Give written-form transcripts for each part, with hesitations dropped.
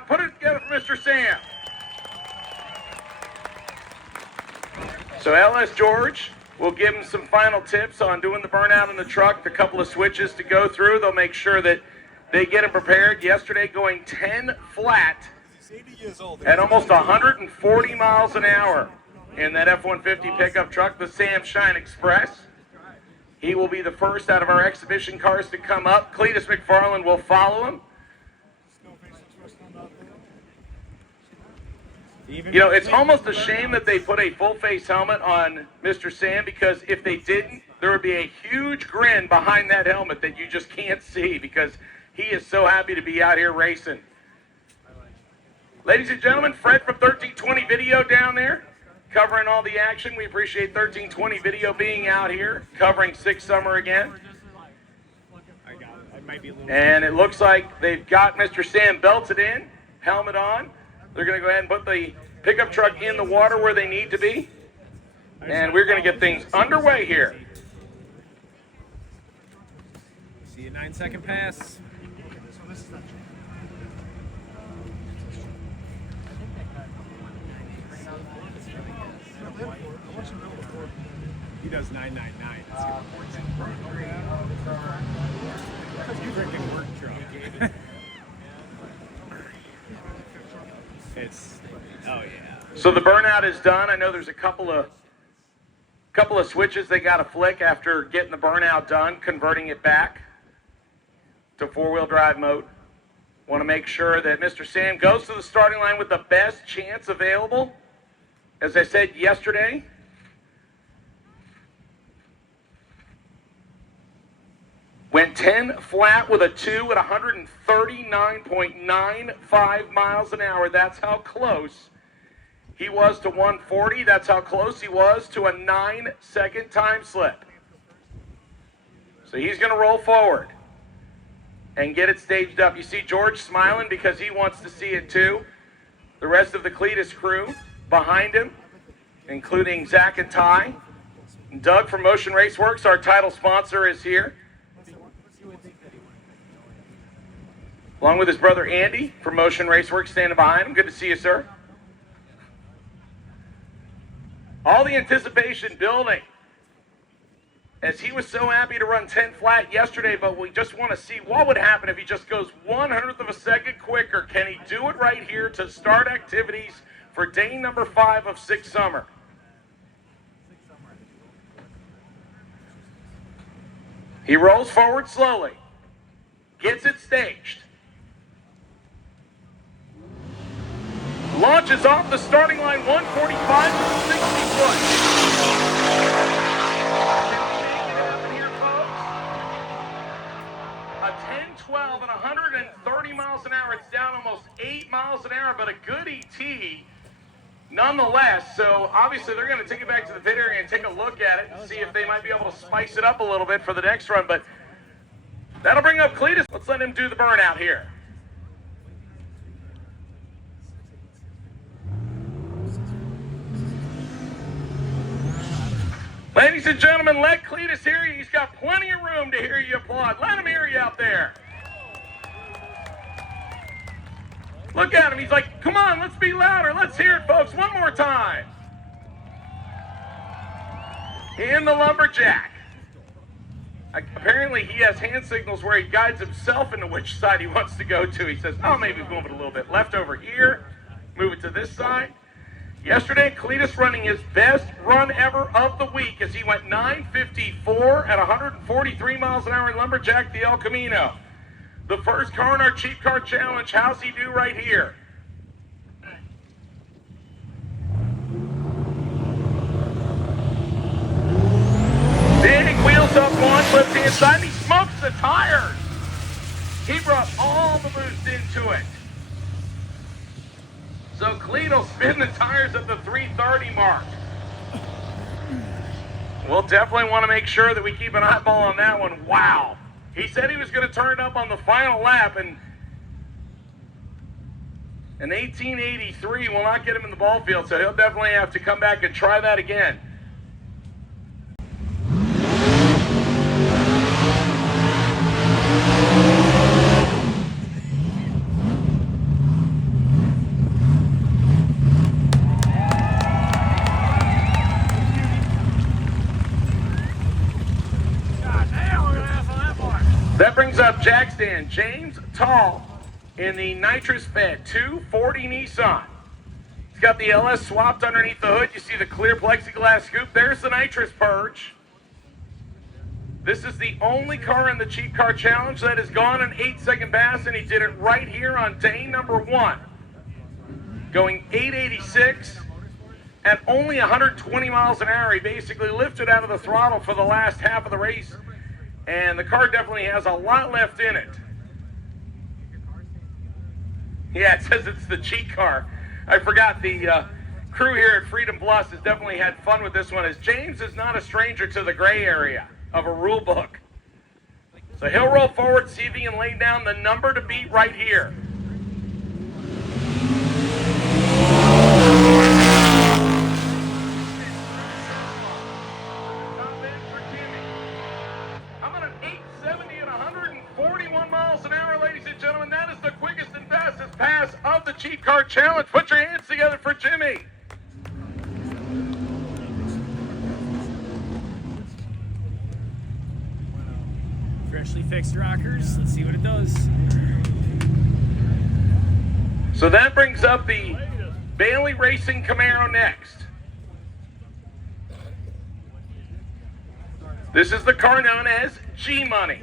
burnout. Put it together for Mr. Sam. So LS George will give him some final tips on doing the burnout in the truck, the couple of switches to go through. They'll make sure that they get him prepared. Yesterday going 10 flat at almost 140 miles an hour in that F-150 pickup truck, the Sam Shine Express. He will be the first out of our exhibition cars to come up. Cletus McFarland will follow him. You know, it's almost a shame that they put a full-face helmet on Mr. Sam, because if they didn't, there would be a huge grin behind that helmet that you just can't see, because he is so happy to be out here racing. Ladies and gentlemen, Fred from 1320 Video down there, covering all the action. We appreciate 1320 Video being out here, covering Six Summer again. And it looks like they've got Mr. Sam belted in, helmet on. They're going to go ahead and put the pickup truck in the water where they need to be. And we're going to get things underway here. See a 9-second pass. He does 999. You freaking work truck. Oh yeah. So the burnout is done. I know there's a couple of switches they got to flick after getting the burnout done, converting it back to four-wheel drive mode. Want to make sure that Mr. Sam goes to the starting line with the best chance available. As I said yesterday, went 10 flat with a 2 at 139.95 miles an hour. That's how close he was to 140. That's how close he was to a 9-second time slip. So he's going to roll forward and get it staged up. You see George smiling because he wants to see it too. The rest of the Cletus crew behind him, including Zach and Ty. And Doug from Motion Raceworks, our title sponsor, is here, along with his brother Andy from Motion Raceworks standing behind him. Good to see you, sir. All the anticipation building, as he was so happy to run 10 flat yesterday, but we just want to see what would happen if he just goes 1/100th of a second quicker. Can he do it right here to start activities for day number 5 of Six Summer? He rolls forward slowly, gets it staged, launches off the starting line 145 to 60 foot. Can we make it happen here, folks? A 10-12 and 130 miles an hour. It's down almost 8 miles an hour, but a good ET nonetheless. So obviously they're going to take it back to the pit area and take a look at it and see if they might be able to spice it up a little bit for the next run. But that'll bring up Cletus. Let's let him do the burnout here. Ladies and gentlemen, let Cletus hear you. He's got plenty of room to hear you applaud. Let him hear you out there. Look at him. He's like, come on, let's be louder. Let's hear it, folks. One more time. In the lumberjack. Apparently, he has hand signals where he guides himself into which side he wants to go to. He says, oh, maybe move it a little bit left over here. Move it to this side. Yesterday, Cletus running his best run ever of the week as he went 9:54 at 143 miles an hour in Lumberjack, the El Camino. The first car in our Cheap Car Challenge. How's he do right here? Big wheels up one, flips the inside, and he smokes the tires. He brought all the boost into it. So Cleet will spin the tires at the 330 mark. We'll definitely want to make sure that we keep an eyeball on that one. Wow. He said he was going to turn it up on the final lap, and an 1883 will not get him in the ball field, so he'll definitely have to come back and try that again. jack stand, James Tall in the nitrous fed 240 Nissan. It's got the LS swapped underneath the hood. You see the clear plexiglass scoop. There's the nitrous purge. This is the only car in the Cheap Car Challenge that has gone an 8-second pass, and he did it right here on day number 1. Going 886 at only 120 miles an hour. He basically lifted out of the throttle for the last half of the race, and the car definitely has a lot left in it. Yeah, it says it's the cheat car. I forgot the crew here at Freedom Plus has definitely had fun with this one, as James is not a stranger to the gray area of a rule book. So he'll roll forward, see if he can lay down the number to beat right here. I'm at an 870 at 141 miles an hour, ladies and gentlemen. That is the quickest and fastest pass of the Cheap Car Challenge. Put your hands together for Jimmy. Freshly fixed rockers. Let's see what it does. So that brings up the Bailey Racing Camaro next. This is the car known as G-Money.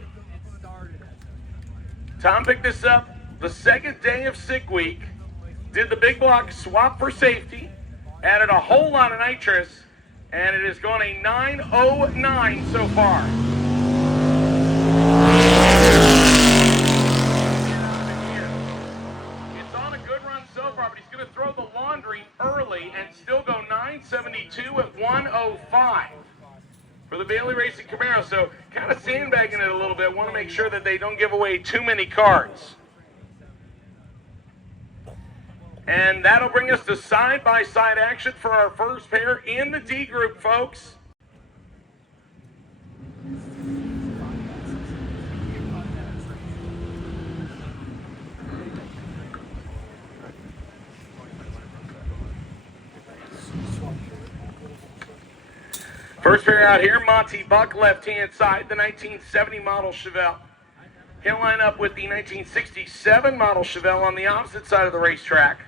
Tom picked this up the second day of sick week, did the big block swap for safety, added a whole lot of nitrous, and it has gone a 909 so far. It's on a good run so far, but he's going to throw the laundry early and still go 972 at 105 for the Bailey Racing Camaro. So kind of sandbagging it a little bit. Want to make sure that they don't give away too many cards. And that'll bring us to side-by-side action for our first pair in the D group, folks. First pair out here, Monty Buck, left-hand side, the 1970 model Chevelle. He'll line up with the 1967 model Chevelle on the opposite side of the racetrack.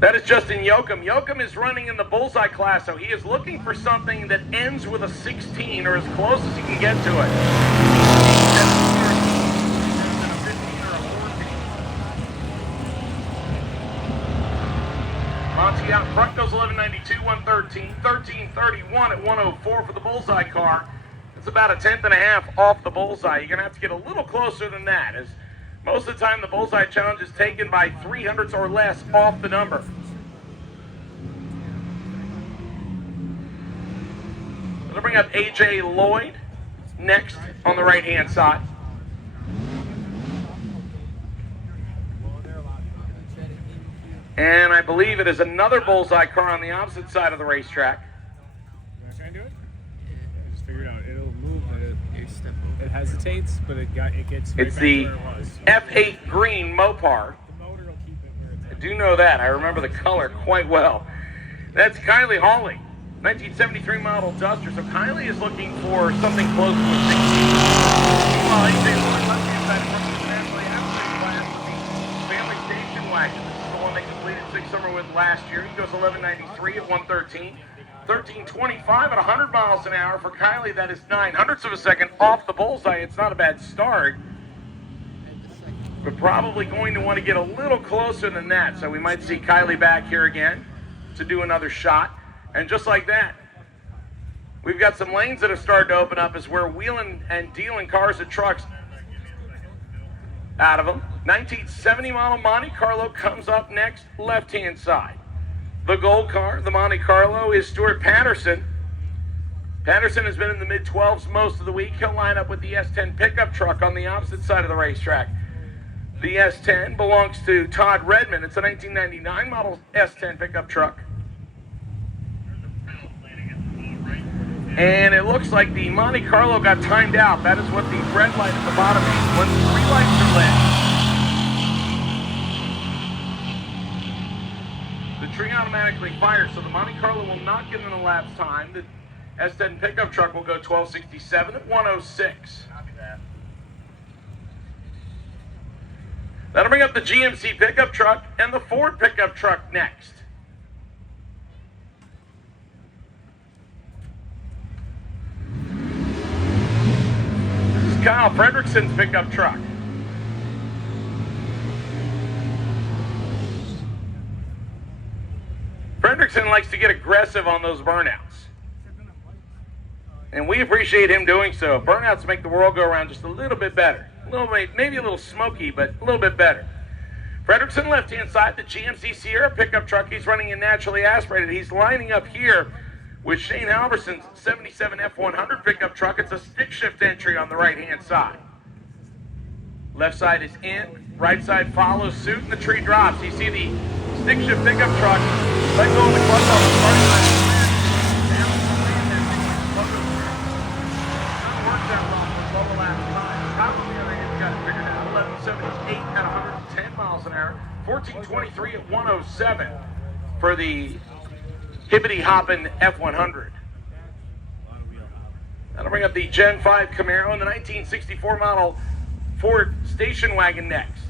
That is Justin Yoakum. Yoakum is running in the bullseye class, so he is looking for something that ends with a 16 or as close as he can get to it. Monty out front goes 1192, 113, 1331 at 104 for the bullseye car. It's about a tenth and a half off the bullseye. You're going to have to get a little closer than that, as most of the time the bullseye challenge is taken by 300ths or less off the number. We'll bring up AJ Lloyd next on the right-hand side. And I believe it is another bullseye car on the opposite side of the racetrack. You want to try and do it? Yeah, just figure it out. It'll move, but it hesitates, but it gets. It's the F8 green Mopar. The motor will keep it where it's at. I do know that. I remember the color quite well. That's Kylie Hawley, 1973 model Duster. So Kylie is looking for something close to a 16. Meanwhile, AJ Lloyd, left-hand side, from the family F6 class with the family station wagon. One they completed 6 summer with last year. He goes 1193 at 113, 1325 at 100 miles an hour for Kylie. That is 0.09 of a second off the bullseye. It's not a bad start, but probably going to want to get a little closer than that. So we might see Kylie back here again to do another shot. And just like that, we've got some lanes that have started to open up as we're wheeling and dealing cars and trucks out of them. 1970 model Monte Carlo comes up next, left-hand side. The gold car, the Monte Carlo, is Stuart Patterson. Patterson has been in the mid-12s most of the week. He'll line up with the S10 pickup truck on the opposite side of the racetrack. The S10 belongs to Todd Redmond. It's a 1999 model S10 pickup truck. And it looks like the Monte Carlo got timed out. That is what the red light at the bottom means. When 3 lights are lit, the tree automatically fires, so the Monte Carlo will not get an elapsed time. The S10 pickup truck will go 1267 at 106. That'll bring up the GMC pickup truck and the Ford pickup truck next. This is Kyle Fredrickson's pickup truck. Fredrickson likes to get aggressive on those burnouts. And we appreciate him doing so. Burnouts make the world go around just a little bit better. A little bit, maybe a little smoky, but a little bit better. Fredrickson left-hand side, the GMC Sierra pickup truck. He's running in naturally aspirated. He's lining up here with Shane Halverson's 77 F100 pickup truck. It's a stick shift entry on the right-hand side. Left side is in, right side follows suit, and the tree drops. You see the stick shift pickup truck, let go of the clutch off the starting line. At 110 miles an hour, 1423 at 107 for the hippity-hoppin' F100. That'll bring up the Gen 5 Camaro and the 1964 model Ford station wagon next.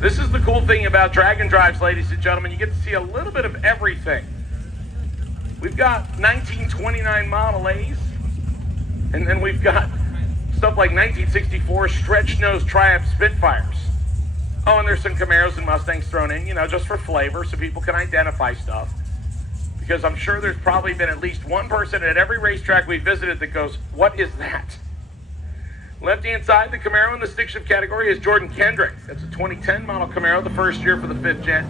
This is the cool thing about drag and drives, ladies and gentlemen. You get to see a little bit of everything. We've got 1929 Model A's, and then we've got stuff like 1964 stretch-nose Triumph Spitfires. Oh, and there's some Camaros and Mustangs thrown in, you know, just for flavor so people can identify stuff. Because I'm sure there's probably been at least one person at every racetrack we visited that goes, what is that? Left-hand side, the Camaro in the stick shift category is Jordan Kendrick. That's a 2010 model Camaro, the first year for the 5th gen.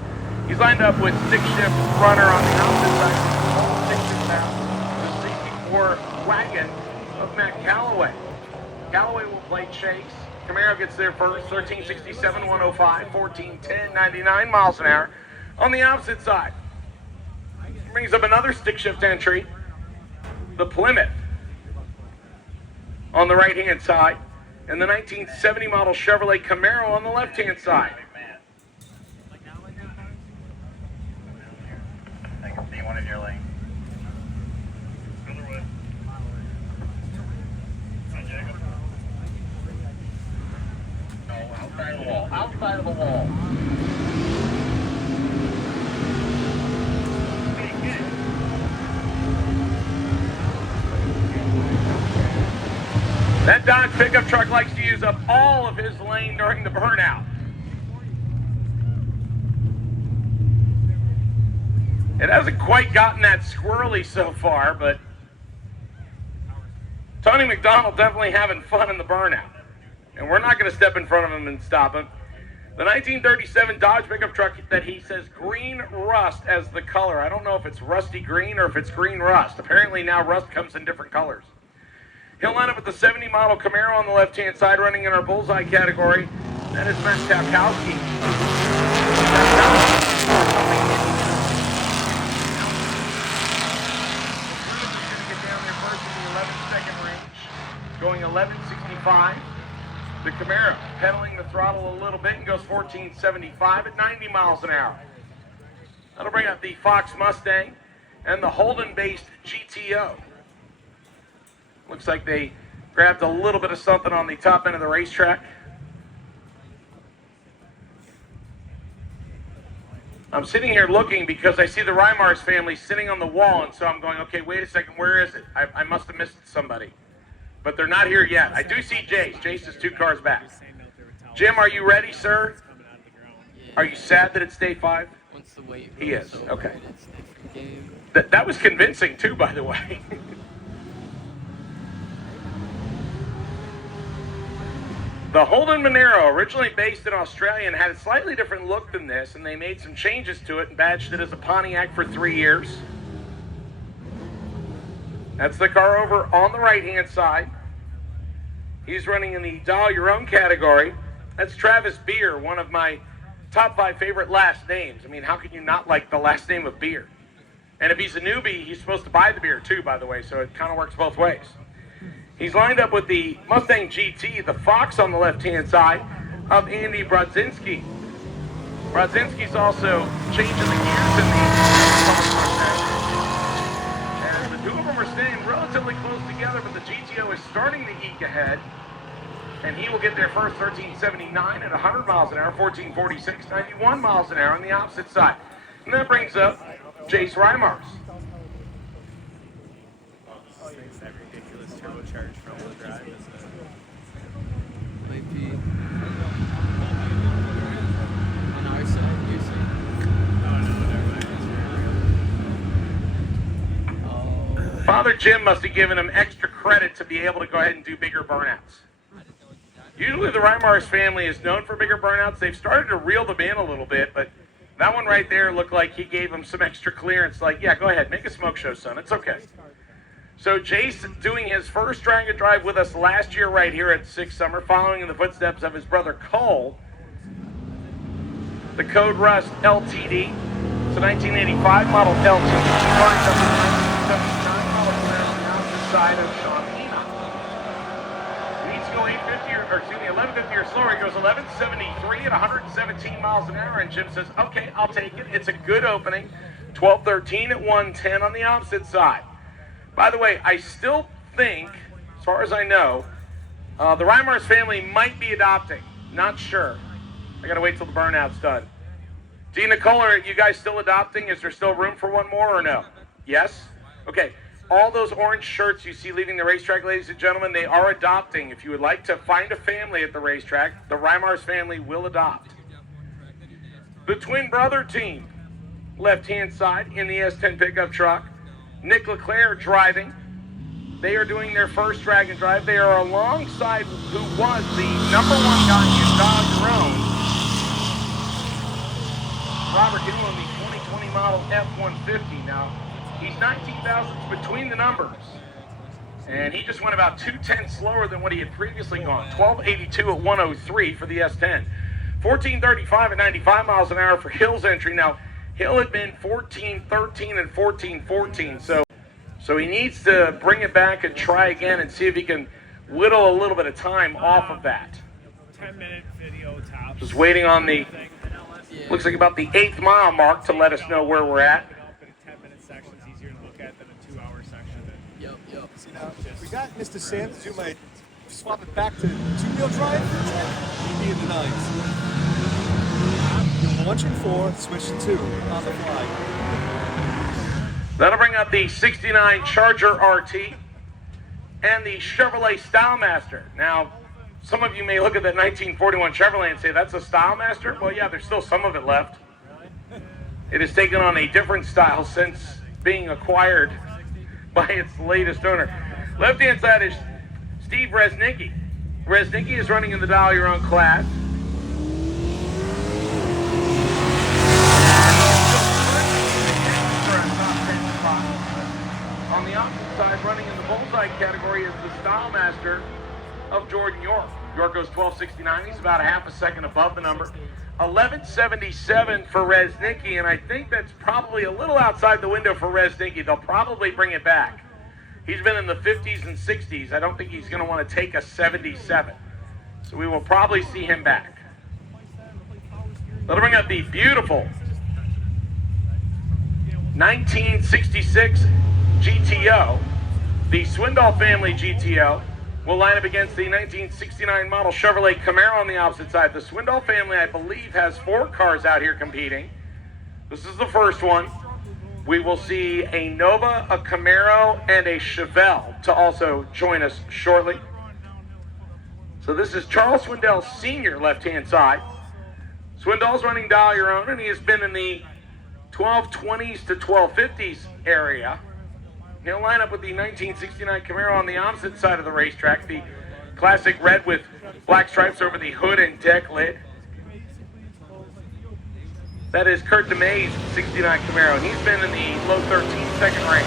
He's lined up with stick shift runner on the opposite side. All stick shift now. The 64 wagon of Matt Callaway. Callaway will play chase. Camaro gets there first, 1367, 105, 1410, 99 miles an hour. On the opposite side, brings up another stick shift entry, the Plymouth on the right-hand side, and the 1970 model Chevrolet Camaro on the left-hand side. Anyone in your lane? Outside of the wall. Outside of the wall. That Dodge pickup truck likes to use up all of his lane during the burnout. It hasn't quite gotten that squirrely so far, but Tony McDonald definitely having fun in the burnout. And we're not going to step in front of him and stop him. The 1937 Dodge pickup truck that he says green rust as the color. I don't know if it's rusty green or if it's green rust. Apparently now rust comes in different colors. He'll line up with the 70 model Camaro on the left-hand side, running in our bullseye category. That is Ben Tapkowski. Going 1165. The Camaro pedaling the throttle a little bit and goes 1475 at 90 miles an hour. That'll bring up the Fox Mustang and the Holden-based GTO. Looks like they grabbed a little bit of something on the top end of the racetrack. I'm sitting here looking because I see the Reimars family sitting on the wall, and so I'm going, okay, wait a second, where is it? I must have missed somebody. But they're not here yet. I do see Jace. Jace is 2 cars back. Jim, are you ready, sir? Are you sad that it's day 5? He is. Okay. That was convincing, too, by the way. The Holden Monero, originally based in Australia and had a slightly different look than this, and they made some changes to it and badged it as a Pontiac for 3 years. That's the car over on the right-hand side. He's running in the Dial Your Own category. That's Travis Beer, one of my top 5 favorite last names. I mean, how can you not like the last name of Beer? And if he's a newbie, he's supposed to buy the beer too, by the way, so it kind of works both ways. He's lined up with the Mustang GT, the Fox on the left-hand side of Andy Brodzinski. Brodzinski's also changing the gears in the Mustang. close together, but the GTO is starting to eke ahead. And he will get there first, 13.79 at 100 miles an hour, 14.46, 91 miles an hour on the opposite side. And that brings up Jace Reimers. Thanks that ridiculous turbocharged front-wheel drive is Might be on our side, your side. Father Jim must have given him extra credit to be able to go ahead and do bigger burnouts. Usually the Reimers family is known for bigger burnouts. They've started to reel them in a little bit, but that one right there looked like he gave him some extra clearance. Like, yeah, go ahead, make a smoke show, son. It's okay. So Jace doing his first drag and drive with us last year right here at Six Summer, following in the footsteps of his brother Cole. The Code Rust LTD. It's a 1985 model LTD. Running up to 1979 model on the opposite side of Sean Enoch. Needs to go 1150 or slower. He goes 1173 at 117 miles an hour, and Jim says, okay, I'll take it. It's a good opening. 1213 at 110 on the opposite side. By the way, I still think, as far as I know, the Reimers family might be adopting. Not sure. I gotta wait till the burnout's done. D. Nicole, are you guys still adopting? Is there still room for one more or no? Yes? Okay. All those orange shirts you see leaving the racetrack, ladies and gentlemen, they are adopting. If you would like to find a family at the racetrack, the Reimers family will adopt. The twin brother team, left-hand side in the S10 pickup truck. Nick LeClaire driving. They are doing their first drag and drive. They are alongside who was the number one guy in Dodge Roan, Robert Hill, in the 2020 model F-150. Now, he's 19 thousandths between the numbers. And he just went about 2/10 slower than what he had previously gone. 1282 at 103 for the S10. 1435 at 95 miles an hour for Hill's entry. Now, Hill had been 14-13 and 14-14, so he needs to bring it back and try again and see if he can whittle a little bit of time off of that. 10-minute video tops. Just waiting on the, looks like about the 8th mile mark to let us know where we're at. In a 10-minute section is easier to look at than a 2-hour section. Yep. See now, if we got Mr. Sam to do my swap it back to two-wheel drive, he'd be in the 9s. 1 and 4, switch to 2 on the fly. That'll bring up the 69 Charger RT and the Chevrolet Stylemaster. Now, some of you may look at that 1941 Chevrolet and say, that's a Stylemaster? Well, yeah, there's still some of it left. It has taken on a different style since being acquired by its latest owner. Left-hand side is Steve Resnicki. Resnicki is running in the Dial Your Own class. On the opposite side, running in the bullseye category, is the Stylemaster of Jordan York. York goes 1269. He's about a half a second above the number. 1177 for Resnicki, and I think that's probably a little outside the window for Resnicki. They'll probably bring it back. He's been in the 50s and 60s. I don't think he's going to want to take a 77. So we will probably see him back. That'll bring up the beautiful 1966 GTO. The Swindoll family GTO will line up against the 1969 model Chevrolet Camaro on the opposite side. The Swindoll family, I believe, has 4 cars out here competing. This is the first one. We will see a Nova, a Camaro, and a Chevelle to also join us shortly. So this is Charles Swindoll Sr., left-hand side. Swindoll's running Dial Your Own, and he has been in the 1220s to 1250s area. He'll line up with the 1969 Camaro on the opposite side of the racetrack, the classic red with black stripes over the hood and deck lid. That is Kurt DeMay's 69 Camaro, and he's been in the low 13 second range.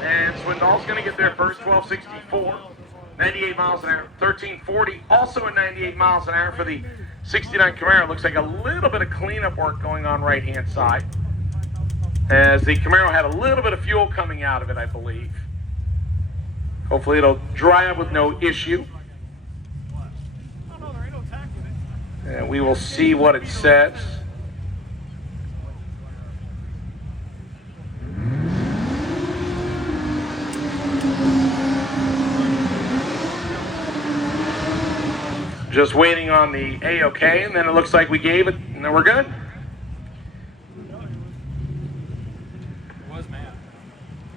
And Swindoll's going to get there first, 1264. 98 miles an hour, 1340, also at 98 miles an hour for the 69 Camaro. Looks like a little bit of cleanup work going on right-hand side, as the Camaro had a little bit of fuel coming out of it, I believe. Hopefully it'll dry up with no issue. And we will see what it says. Just waiting on the A-OK, and then it looks like we gave it, and then we're good.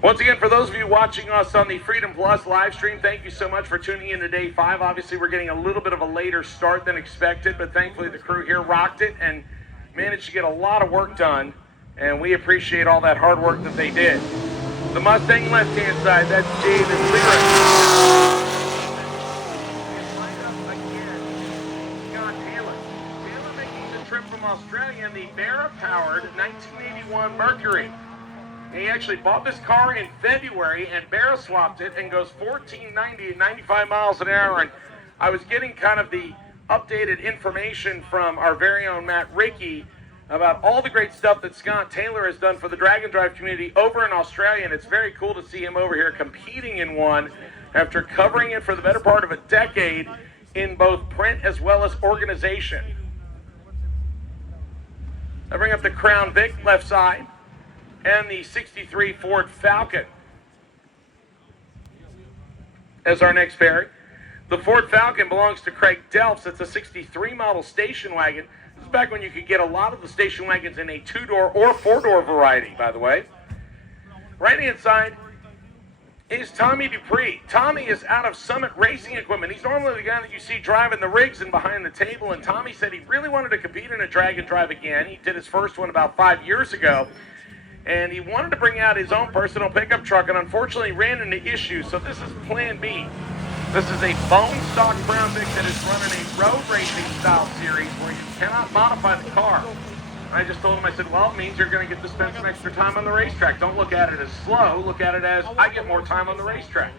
Once again, for those of you watching us on the Freedom Plus live stream, thank you so much for tuning in to day 5. Obviously, we're getting a little bit of a later start than expected, but thankfully the crew here rocked it and managed to get a lot of work done, and we appreciate all that hard work that they did. The Mustang left-hand side, that's David Lyric. From Australia in the Barra-powered 1981 Mercury. And he actually bought this car in February and Barra swapped it and goes 1490 at 95 miles an hour. And I was getting kind of the updated information from our very own Matt Rickey about all the great stuff that Scott Taylor has done for the drag and drive community over in Australia, and it's very cool to see him over here competing in one after covering it for the better part of a decade in both print as well as organization. I bring up the Crown Vic left side and the 63 Ford Falcon as our next pairing. The Ford Falcon belongs to Craig Delphs. It's a 63 model station wagon. This is back when you could get a lot of the station wagons in a 2-door or 4-door variety, by the way. Right-hand side is Tommy Dupree. Tommy is out of Summit Racing Equipment. He's normally the guy that you see driving the rigs and behind the table, and Tommy said he really wanted to compete in a drag and drive again. He did his first one about 5 years ago, and he wanted to bring out his own personal pickup truck, and unfortunately ran into issues, so this is Plan B. This is a bone stock Crown Vic that is running a road racing style series where you cannot modify the car. I just told him, I said, well, it means you're going to get to spend some extra time on the racetrack. Don't look at it as slow. Look at it as I get more time on the racetrack.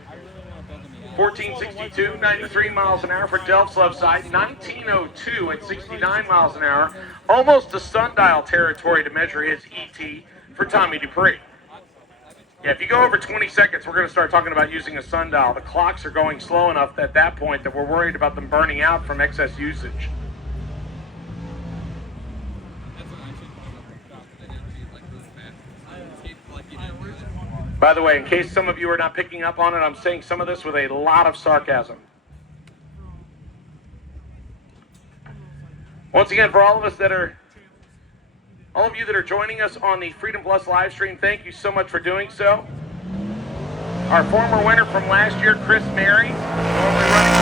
1462, 93 miles an hour for Delph's left side. 1902 at 69 miles an hour. Almost to sundial territory to measure his ET for Tommy Dupree. Yeah, if you go over 20 seconds, we're going to start talking about using a sundial. The clocks are going slow enough at that point that we're worried about them burning out from excess usage. By the way, in case some of you are not picking up on it, I'm saying some of this with a lot of sarcasm. Once again, for all of you that are joining us on the Freedom Plus live stream, thank you so much for doing so. Our former winner from last year, Chris Mary, normally running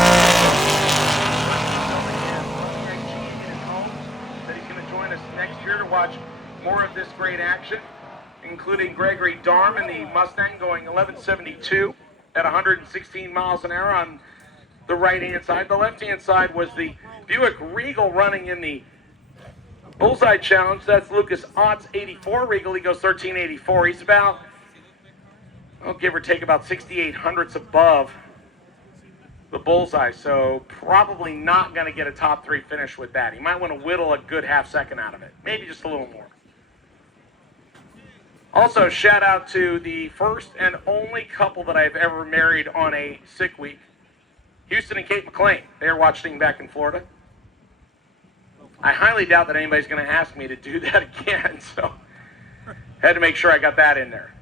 that he's going to join us next year to watch more of this great action, including Gregory Darm in the Mustang going 1172 at 116 miles an hour on the right-hand side. The left-hand side was the Buick Regal running in the Bullseye Challenge. That's Lucas Ott's 84 Regal. He goes 1384. He's about, I'll give or take, about 6,800 hundredths above the Bullseye, so probably not going to get a top 3 finish with that. He might want to whittle a good half second out of it, maybe just a little more. Also, shout out to the first and only couple that I've ever married on a sick week, Houston and Kate McLean. They're watching back in Florida. I highly doubt that anybody's going to ask me to do that again, so had to make sure I got that in there.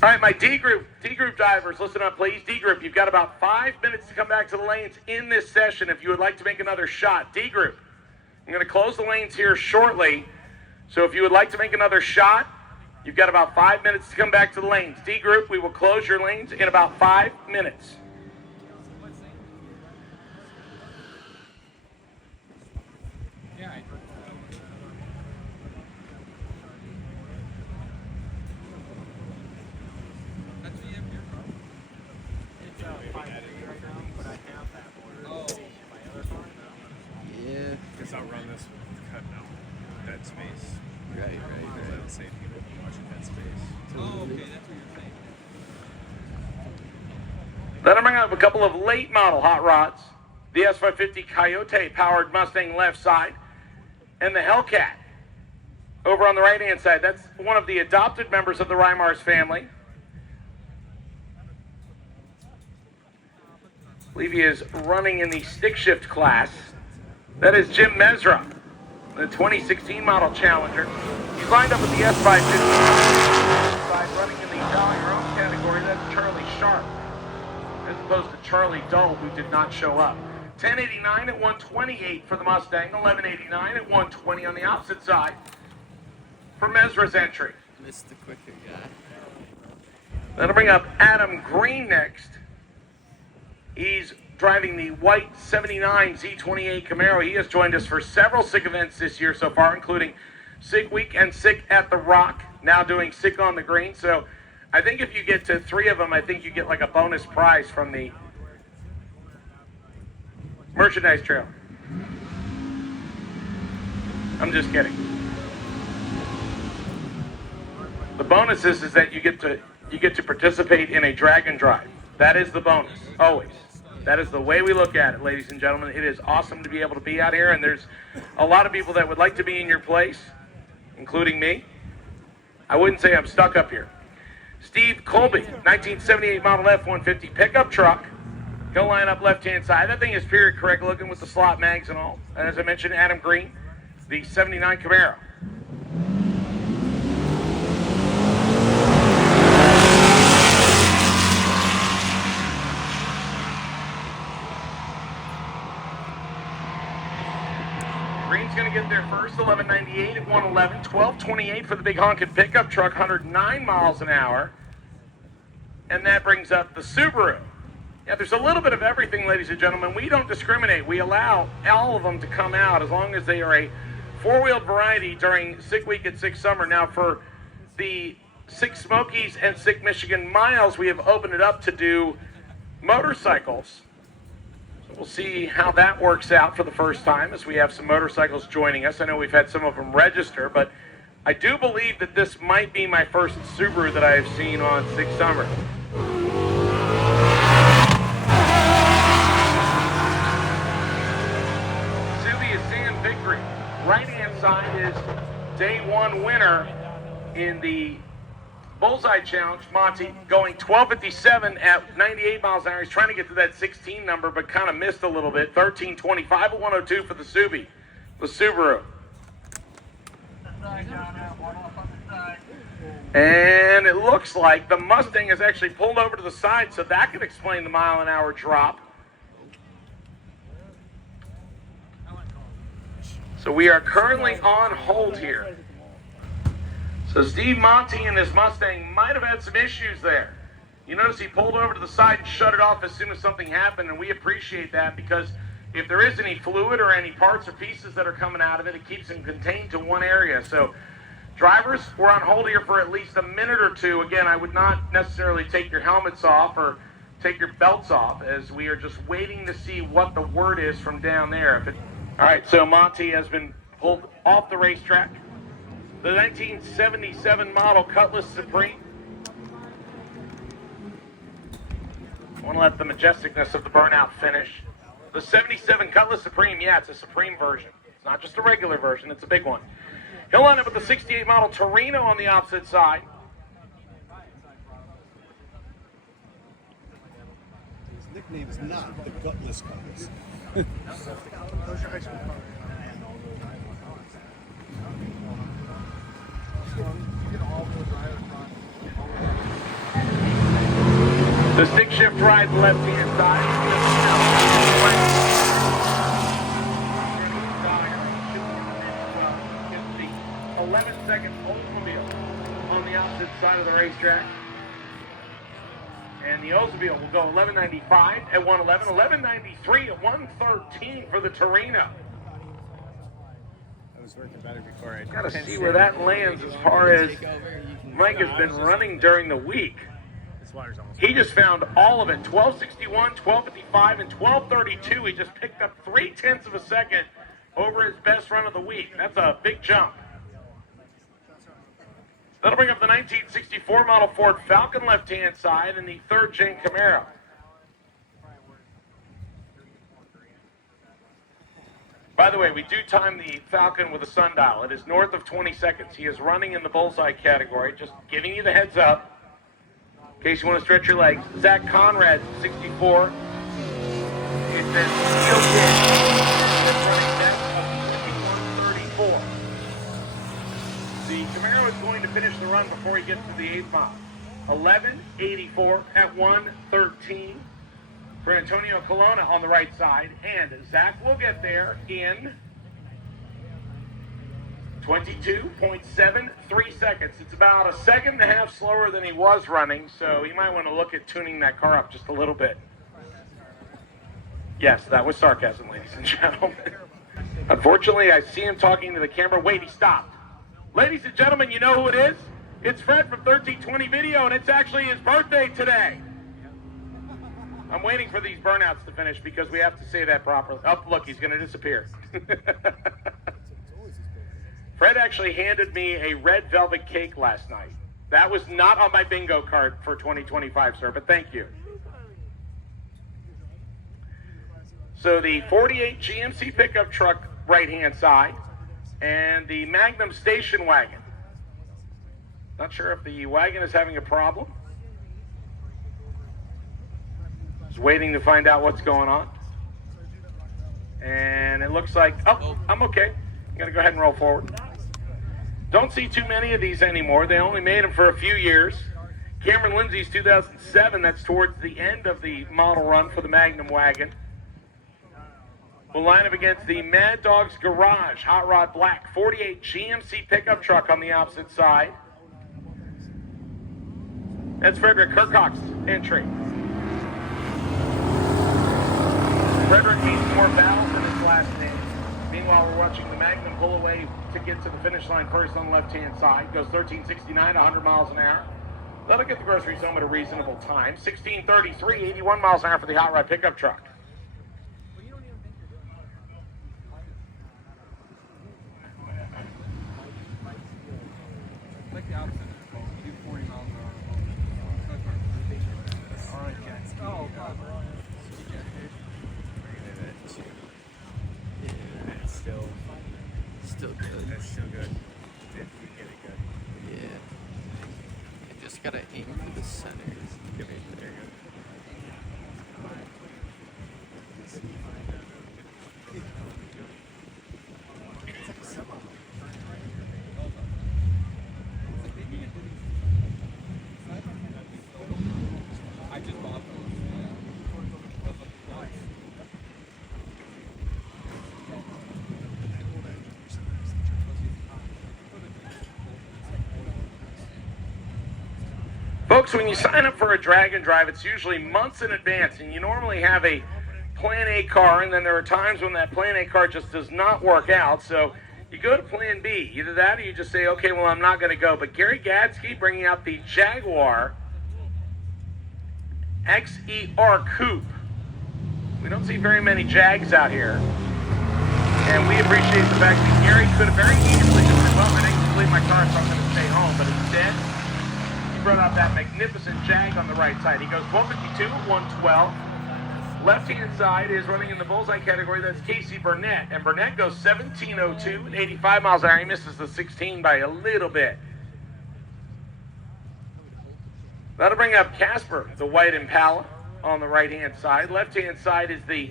All right, my D group drivers, listen up, please. D group, you've got about 5 minutes to come back to the lanes in this session if you would like to make another shot. D group, I'm going to close the lanes here shortly, so if you would like to make another shot, you've got about 5 minutes to come back to the lanes. D group, we will close your lanes in about 5 minutes. Outrun this with cutting out dead space. Right. Let's say people watching dead space. Oh, okay, that's what you're saying. Then I'm bringing up a couple of late model hot rods. The S550 Coyote powered Mustang left side and the Hellcat over on the right hand side. That's one of the adopted members of the Reimars family. believe he is running in the stick shift class. That is Jim Mesra, the 2016 model Challenger. He's lined up with the S550 running in the Dial Your Own category. That's Charlie Sharp, as opposed to Charlie Dull, who did not show up. 1089 at 128 for the Mustang, 1189 at 120 on the opposite side for Mesra's entry. Missed the quicker guy. That'll bring up Adam Green next. He's driving the white 79 Z28 Camaro. He has joined us for several SICK events this year so far, including SICK Week and SICK at the Rock, now doing SICK on the Green. So I think if you get to 3 of them, I think you get like a bonus prize from the merchandise trail. I'm just kidding. The bonus is that you get to participate in a drag and drive. That is the bonus, always. That is the way we look at it, ladies and gentlemen. It is awesome to be able to be out here, and there's a lot of people that would like to be in your place, including me. I wouldn't say I'm stuck up here. Steve Colby, 1978 model F-150 pickup truck. He'll line up left-hand side. That thing is period correct looking with the slot mags and all. And as I mentioned, Adam Green, the 79 Camaro. Green's going to get there first, 1198 at 111, 1228 for the big honkin' pickup truck, 109 miles an hour. And that brings up the Subaru. Yeah, there's a little bit of everything, ladies and gentlemen. We don't discriminate. We allow all of them to come out as long as they are a four-wheeled variety during SICK Week at SICK Summer. Now, for the SICK Smokies and SICK Michigan Miles, we have opened it up to do motorcycles. So we'll see how that works out for the first time as we have some motorcycles joining us. I know we've had some of them register, but I do believe that this might be my first Subaru that I have seen on SICK Summer. Victory. Right-hand side is day one winner in the Bullseye Challenge. Monty going 12:57 at 98 miles an hour. He's trying to get to that 16 number, but kind of missed a little bit. 13:25 at 102 for the Subaru. And it looks like the Mustang has actually pulled over to the side, so that could explain the mile-an-hour drop. So we are currently on hold here. So Steve Monty and his Mustang might have had some issues there. You notice he pulled over to the side and shut it off as soon as something happened, and we appreciate that because if there is any fluid or any parts or pieces that are coming out of it, it keeps them contained to one area. So drivers, we're on hold here for at least a minute or two. Again, I would not necessarily take your helmets off or take your belts off as we are just waiting to see what the word is from down there. All right, so Monty has been pulled off the racetrack. The 1977 model Cutlass Supreme. I want to let the majesticness of the burnout finish. The 77 Cutlass Supreme, yeah, it's a Supreme version. It's not just a regular version, it's a big one. He'll line up with the 68 model Torino on the opposite side. His nickname is not the Gutless Cutlass. The stick shift ride left-hand side. 11-second Oldsmobile on the opposite side of the racetrack. And the Oldsmobile will go 1195 at 111, 1193 at 113 for the Torino. I was working better before I Got to see where that lands as far as Mike has been running during the week. This water's almost He just found all of it, 1261, 1255, and 1232. He just picked up 0.3 of a second over his best run of the week. That's a big jump. That'll bring up the 1964 model Ford Falcon left-hand side and the third-gen Camaro. By the way, we do time the Falcon with a sundial. It is north of 20 seconds. He is running in the bullseye category, just giving you the heads up in case you want to stretch your legs. Zach Conrad, 64. then Steel Kid is running best of 21:34. The Camaro is going to finish the run before he gets to the 8th mile. 11:84 at 1:13 for Antonio Colonna on the right side, and Zach will get there in 22.73 seconds. It's about a second and a half slower than he was running, so you might want to look at tuning that car up just a little bit. Yes, that was sarcasm, ladies and gentlemen. Unfortunately, I see him talking to the camera. Wait, he stopped. Ladies and gentlemen, you know who it is? It's Fred from 1320 Video, and it's actually his birthday today. I'm waiting for these burnouts to finish because we have to say that properly. Oh, look, he's going to disappear. Fred actually handed me a red velvet cake last night. That was not on my bingo card for 2025, sir, but thank you. So the 48 GMC pickup truck right-hand side and the Magnum station wagon. Not sure if the wagon is having a problem. Just waiting to find out what's going on. And it looks like, oh, I'm okay. I'm going to go ahead and roll forward. Don't see too many of these anymore. They only made them for a few years. Cameron Lindsay's 2007, that's towards the end of the model run for the Magnum wagon. We'll line up against the Mad Dog's Garage Hot Rod Black 48 GMC pickup truck on the opposite side. That's Frederick Kirkhock's entry. Frederick needs more vowels in his last name. Meanwhile, we're watching the Magnum pull away to get to the finish line first on the left-hand side. Goes 1369, 100 miles an hour. That'll get the groceries home at a reasonable time. 1633, 81 miles an hour for the Hot Rod pickup truck. Like the opposite. You do 40 miles an hour. All right, guys. Oh, God. Yeah, it's still good. It's still good. If we get it good. Yeah. You just gotta aim for the center. There you go. I just bought those. Folks, when you sign up for a drag and drive, it's usually months in advance, and you normally have a Plan A car, and then there are times when that Plan A car just does not work out, so you go to Plan B. Either that or you just say, okay, well, I'm not going to go. But Gary Gadsky bringing out the Jaguar XER Coupe. We don't see very many Jags out here, and we appreciate the fact that Gary could have very easily just said, well, I didn't leave my car, so I'm going to stay home, but instead, brought out that magnificent Jag on the right side. He goes 1252, 112. Left-hand side is running in the bullseye category. That's Casey Burnett. And Burnett goes 1702 and 85 miles an hour. He misses the 16 by a little bit. That'll bring up Casper, the white Impala, on the right-hand side. Left-hand side is the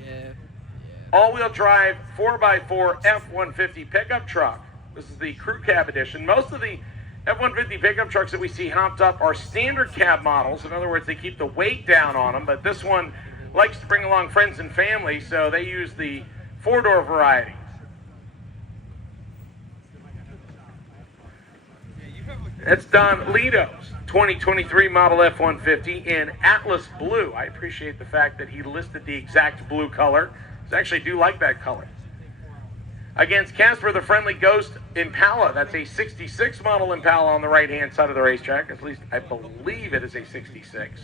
all-wheel drive 4x4 F-150 pickup truck. This is the crew cab edition. Most of the F-150 pickup trucks that we see hopped up are standard cab models. In other words, they keep the weight down on them, but this one likes to bring along friends and family, so they use the four-door variety. That's Don Lito's 2023 model F-150 in Atlas Blue. I appreciate the fact that he listed the exact blue color. I actually do like that color. Against Casper, the friendly Ghost Impala. That's a 66 model Impala on the right-hand side of the racetrack. At least I believe it is a 66.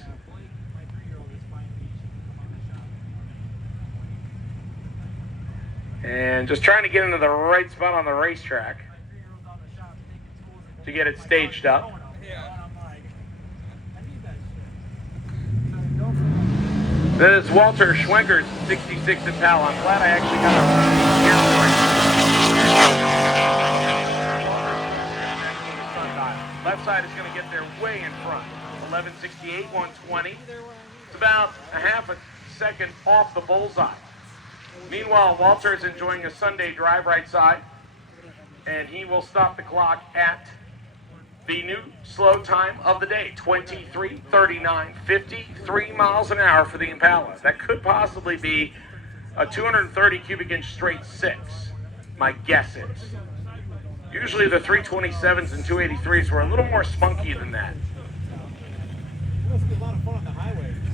And just trying to get into the right spot on the racetrack to get it staged up. Then it's Walter Schwenker's 66 Impala. I'm glad I actually got a left side is going to get there way in front. 1168, 120. It's about a half a second off the bullseye. Meanwhile, Walter is enjoying a Sunday drive right side, and he will stop the clock at the new slow time of the day, 23:39, 53 miles an hour for the Impala. That could possibly be a 230 cubic inch straight six, my guess is. Usually the 327s and 283s were a little more spunky than that.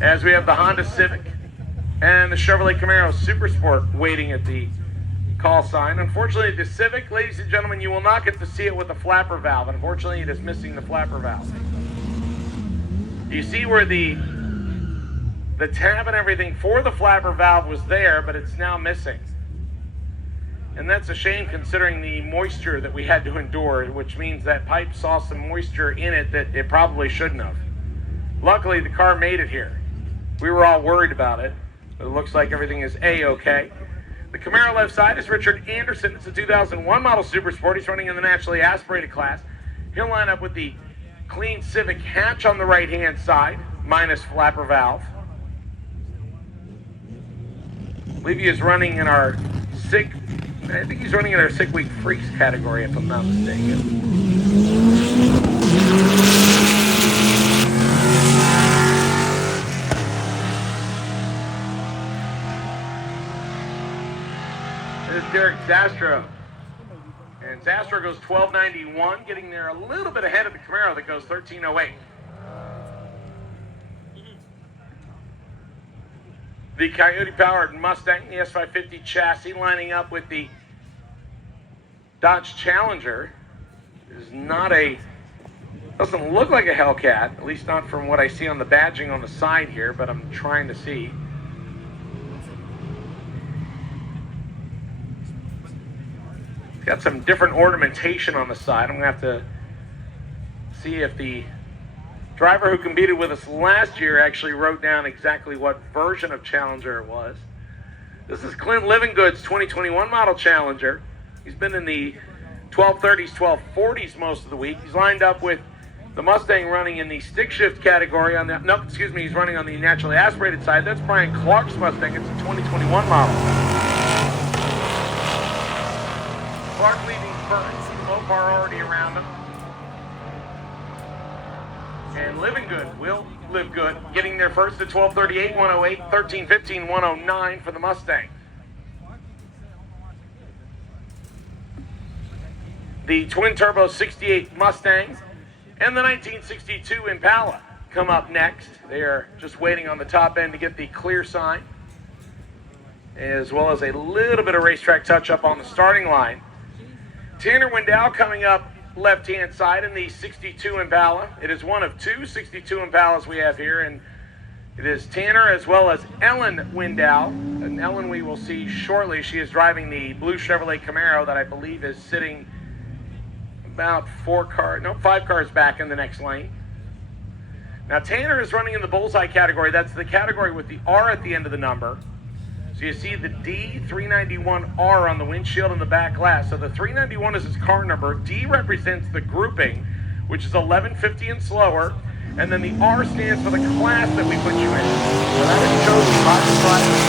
As we have the Honda Civic and the Chevrolet Camaro Super Sport waiting at the call sign. Unfortunately, the Civic, ladies and gentlemen, you will not get to see it with the flapper valve. Unfortunately, it is missing the flapper valve. You see where the tab and everything for the flapper valve was there, but it's now missing. And that's a shame considering the moisture that we had to endure, which means that pipe saw some moisture in it that it probably shouldn't have. Luckily, the car made it here. We were all worried about it, but it looks like everything is A-okay. The Camaro left side is Richard Anderson. It's a 2001 model Super Sport. He's running in the naturally aspirated class. He'll line up with the clean Civic hatch on the right-hand side, minus flapper valve. I believe he is running in our sick week freaks category, if I'm not mistaken. This is Derek Zastro. And Zastro goes 1291, getting there a little bit ahead of the Camaro that goes 1308. The Coyote-powered Mustang, the S550 chassis, lining up with the Dodge Challenger, is doesn't look like a Hellcat, at least not from what I see on the badging on the side here, but I'm trying to see. It's got some different ornamentation on the side. I'm going to have to see if the driver who competed with us last year actually wrote down exactly what version of Challenger it was. This is Clint Livingood's 2021 model Challenger. He's been in the 1230s, 1240s most of the week. He's lined up with the Mustang running in the stick shift category he's running on the naturally aspirated side. That's Brian Clark's Mustang. It's a 2021 model. Clark leading first. Mopar already around him. And Living Good will live good. Getting there first at 1238, 108, 1315, 109 for the Mustang. The twin-turbo 68 Mustang and the 1962 Impala come up next. They are just waiting on the top end to get the clear sign, as well as a little bit of racetrack touch-up on the starting line. Tanner Windell coming up left-hand side in the 62 Impala. It is one of two 62 Impalas we have here, and it is Tanner as well as Ellen Windell. And Ellen we will see shortly. She is driving the blue Chevrolet Camaro that I believe is sitting about 5 cars back in the next lane. Now Tanner is running in the bullseye category. That's the category with the R at the end of the number. So you see the D391R on the windshield in the back glass. So the 391 is his car number. D represents the grouping, which is 1150 and slower. And then the R stands for the class that we put you in. So that is chosen by the driver.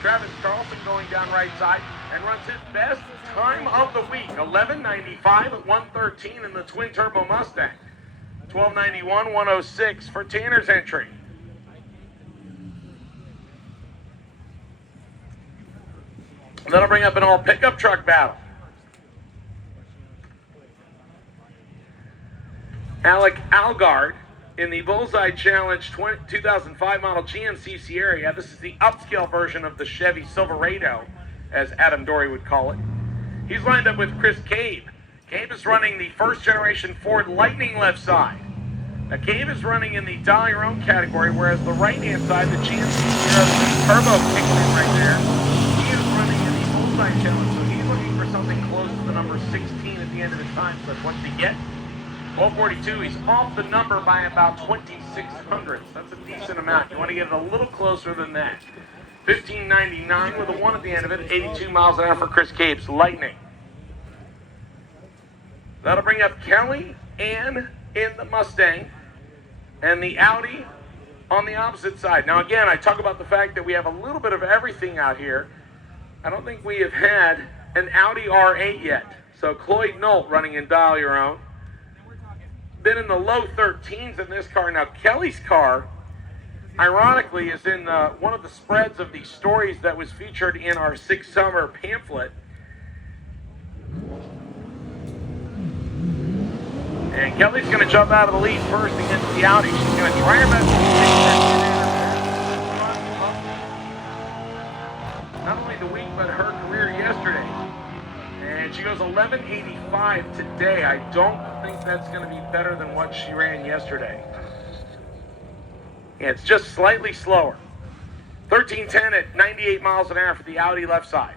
Travis Carlson going down right side and runs his best time of the week, 11:95 at 113 in the twin-turbo Mustang. 12:91, 106 for Tanner's entry. That'll bring up an all pickup truck battle. Alec Algard in the Bullseye Challenge 2005 model GMC Sierra. This is the upscale version of the Chevy Silverado, as Adam Dory would call it. He's lined up with Chris Cabe. Cabe is running the first generation Ford Lightning left side. Now Cabe is running in the dial your own category, whereas the right hand side, the GMC Sierra Turbo kicks in right there. He is running in the Bullseye Challenge, so he's looking for something close to the number 16 at the end of his time slip. What's he get? 1242, he's off the number by about 2,600. That's a decent amount. You want to get it a little closer than that. 1599 with a 1 at the end of it, 82 miles an hour for Chris Cabe's Lightning. That'll bring up Kelly Ann in the Mustang. and the Audi on the opposite side. Now again, I talk about the fact that we have a little bit of everything out here. I don't think we have had an Audi R8 yet. So Cloyd Nolt running in Dial Your Own. Been in the low 13s in this car. Now Kelly's car, ironically, is in one of the spreads of the stories that was featured in our 6 Summer pamphlet. And Kelly's going to jump out of the lead first against the Audi. She's going to try her best to take that not only the week, but her career yesterday. And she goes 11:85 today. I don't think that's going to be better than what she ran yesterday. Yeah, it's just slightly slower. 13:10 at 98 miles an hour for the Audi left side.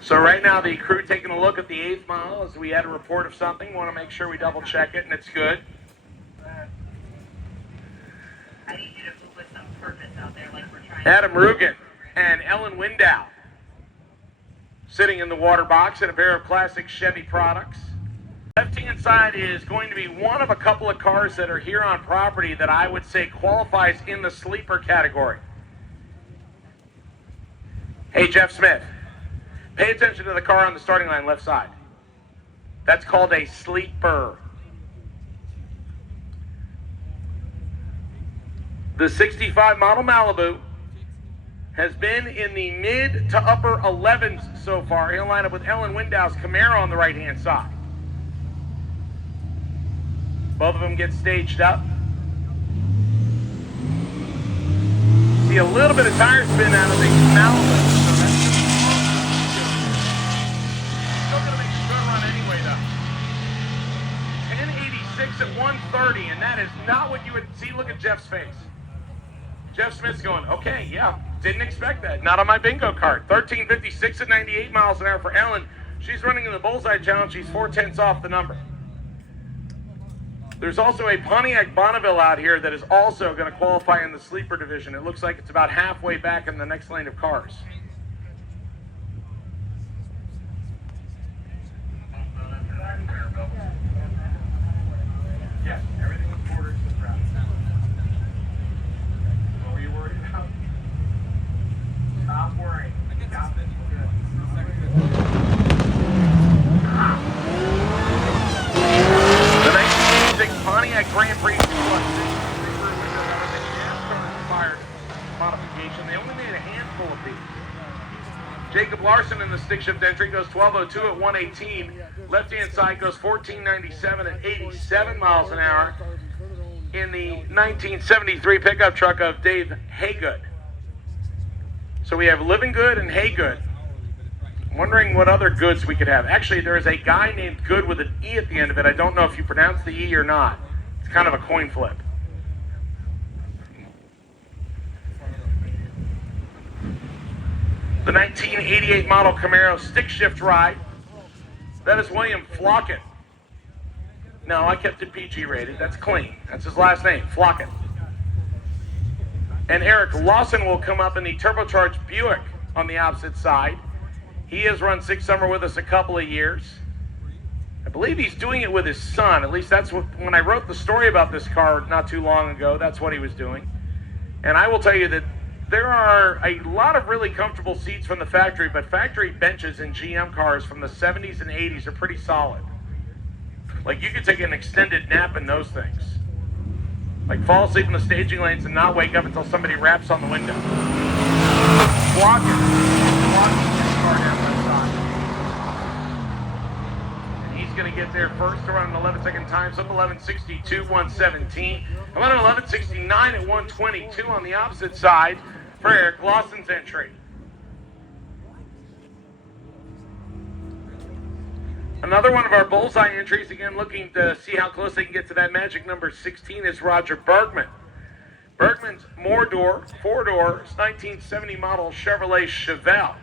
So right now the crew taking a look at the 8th mile as we had a report of something. Want to make sure we double check it and it's good. I need you to put some purpose out there like we're trying Adam Rugen and Ellen Window sitting in the water box in a pair of classic Chevy products. Left-hand side is going to be one of a couple of cars that are here on property that I would say qualifies in the sleeper category. Hey, Jeff Smith. Pay attention to the car on the starting line left side. That's called a sleeper. The 65 model Malibu has been in the mid to upper 11s so far. He'll line up with Ellen Window's Camaro on the right-hand side. Both of them get staged up. See a little bit of tire spin out of the Malibu. At 130, and that is not what you would see. Look at Jeff's face. Jeff Smith's going, okay, yeah, didn't expect that. Not on my bingo card. 13:56 at 98 miles an hour for Ellen. She's running in the Bullseye Challenge. She's 4/10 off the number. There's also a Pontiac Bonneville out here that is also going to qualify in the sleeper division. It looks like it's about halfway back in the next lane of cars. Yes, everything was bordered to the ground. What were you worried about? Stop worrying. Stop it. The 1986 Pontiac Grand Prix NASCAR-inspired modification. They only made a handful of these. Jacob Larson in the stick shift entry goes 12:02 at 118. Left-hand side goes 14:97 at 87 miles an hour in the 1973 pickup truck of Dave Haygood. So we have Living Good and Haygood. I'm wondering what other goods we could have. Actually, there is a guy named Good with an E at the end of it. I don't know if you pronounce the E or not. It's kind of a coin flip. The 1988 model Camaro stick shift ride. That is William Flockett. No, I kept it PG rated. That's clean. That's his last name, Flockett. And Eric Lawson will come up in the turbocharged Buick on the opposite side. He has run 6 Summer with us a couple of years. I believe he's doing it with his son. At least that's what, when I wrote the story about this car not too long ago, that's what he was doing. And I will tell you that there are a lot of really comfortable seats from the factory, but factory benches in GM cars from the 70s and 80s are pretty solid. Like, you could take an extended nap in those things. Like, fall asleep in the staging lanes and not wake up until somebody raps on the window. Walking this car down that side. And he's going to get there first around an 11-second time, so up 11:62, 117. About an 11:69 at 122 on the opposite side for Eric Lawson's entry. Another one of our bullseye entries, again looking to see how close they can get to that magic number 16, is Roger Bergman. Bergman's four-door, 1970 model Chevrolet Chevelle.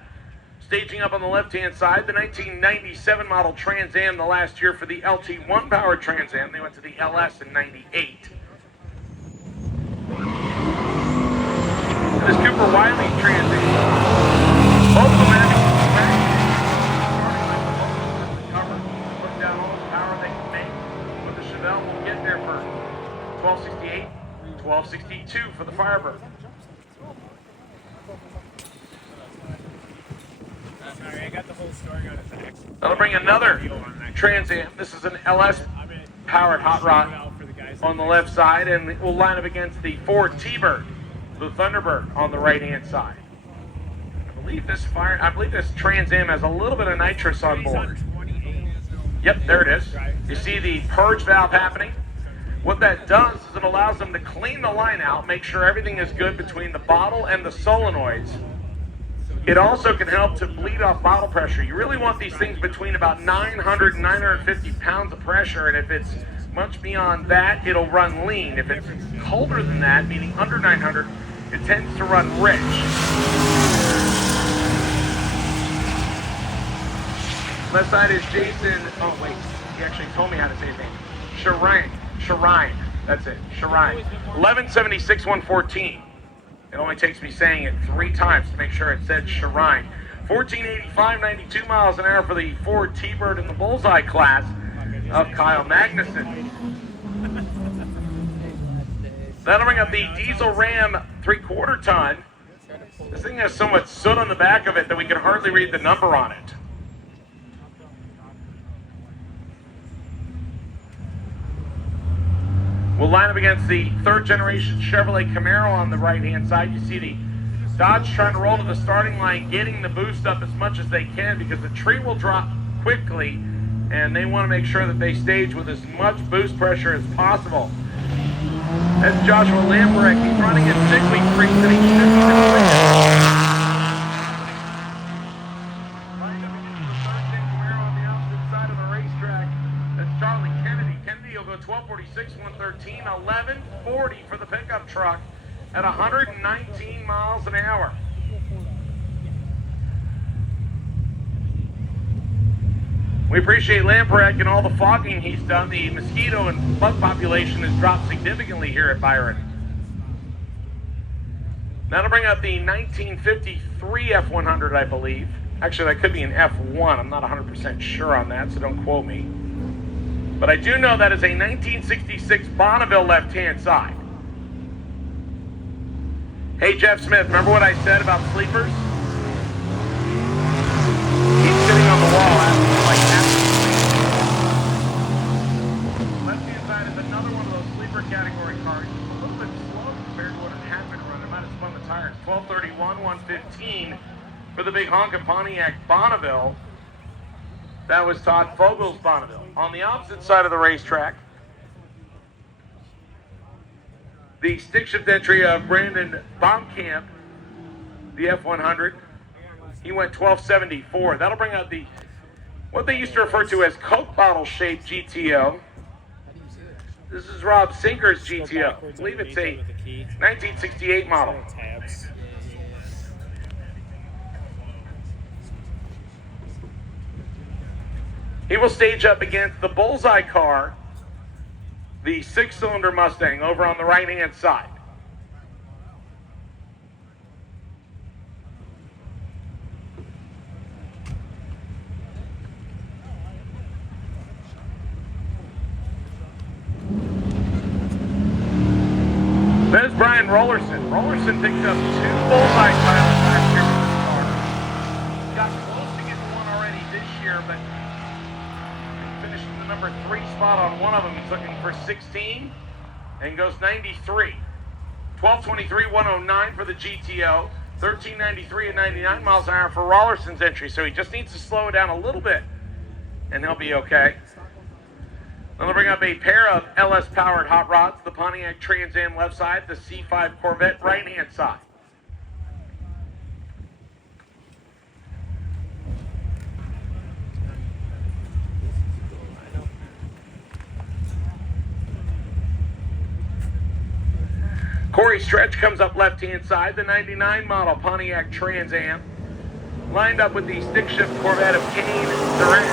Staging up on the left-hand side, the 1997 model Trans Am the last year for the LT1 powered Trans Am. They went to the LS in 98. And this Cooper Wiley Trans Am. Both of them having putting down all the power they can make. But the Chevelle will get there for 1268, 1262 for the Firebird. Sorry, I got the whole story on his axe. That'll bring another Trans Am. This is an LS powered hot rod on the left side, and we'll line up against the Ford T-Bird, the Thunderbird on the right-hand side. I believe this Trans Am has a little bit of nitrous on board. Yep, there it is. You see the purge valve happening? What that does is it allows them to clean the line out, make sure everything is good between the bottle and the solenoids. It also can help to bleed off bottle pressure. You really want these things between about 900 and 950 pounds of pressure, and if it's much beyond that, it'll run lean. If it's colder than that, meaning under 900, it tends to run rich. Left side is Jason. Oh, wait. He actually told me how to say his name. Sharine. That's it. Sharine. 1176 114. It only takes me saying it 3 times to make sure it said Sharine. 1485, 92 miles an hour for the Ford T-Bird in the Bullseye class of Kyle Magnuson. That'll bring up the Diesel Ram 3/4 ton. This thing has so much soot on the back of it that we can hardly read the number on it. We'll line up against the 3rd generation Chevrolet Camaro on the right-hand side. You see the Dodge trying to roll to the starting line, getting the boost up as much as they can because the tree will drop quickly, and they want to make sure that they stage with as much boost pressure as possible. That's Joshua Lambrek. He's running at 6 week freaks, and he should be the quickest. Lined up against the 3rd gen Camaro on the opposite side of the racetrack. That's Charlie Kennedy. Kennedy will go 1246, 113, 1140 for the pickup truck at 119 miles an hour. We appreciate Lamprek and all the fogging he's done. The mosquito and bug population has dropped significantly here at Byron. That'll bring up the 1953 F100, I believe. Actually, that could be an F1. I'm not 100% sure on that, so don't quote me. But I do know that is a 1966 Bonneville left-hand side. Hey, Jeff Smith, remember what I said about sleepers? He's sitting on the wall asking like that. Left-hand side is another one of those sleeper category cars. It's a little bit slow compared to what it had been running. It might have spun the tires. 1231, 115 for the big honkin' Pontiac Bonneville. That was Todd Fogel's Bonneville. On the opposite side of the racetrack, the stick shift entry of Brandon Baumkamp, the F100. He went 1274. That'll bring out the what they used to refer to as Coke bottle shaped GTO. This is Rob Sinker's GTO. I believe it's a 1968 model. He will stage up against the Bullseye car, the 6-cylinder Mustang, over on the right-hand side. There's Brian Rollerson. Rollerson picked up 2 Bullseye titles last year with this car. Got close to getting one already this year, but finished in the number 3 spot on one of them. He's looking for 16 and goes 93. 1223, 109 for the GTO. 1393 and 99 miles an hour for Rollerson's entry. So he just needs to slow it down a little bit and he'll be okay. Then they'll bring up a pair of LS powered hot rods, the Pontiac Trans Am left side, the C5 Corvette right hand side. Corey Stretch comes up left-hand side, the 99 model Pontiac Trans Am. Lined up with the stick shift Corvette of Kane Durant.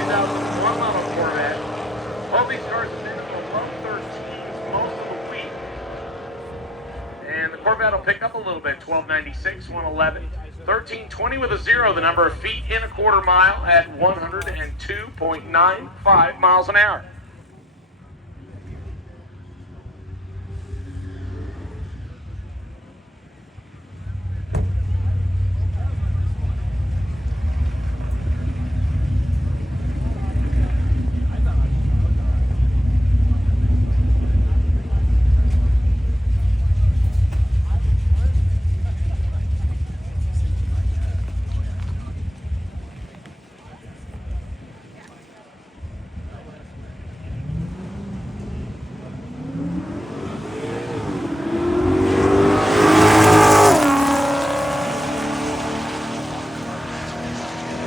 2001 model Corvette. All these cars have been in the low 13s most of the week. And the Corvette will pick up a little bit, 1296, 111. 1320 with a 0, the number of feet in a quarter mile at 102.95 miles an hour.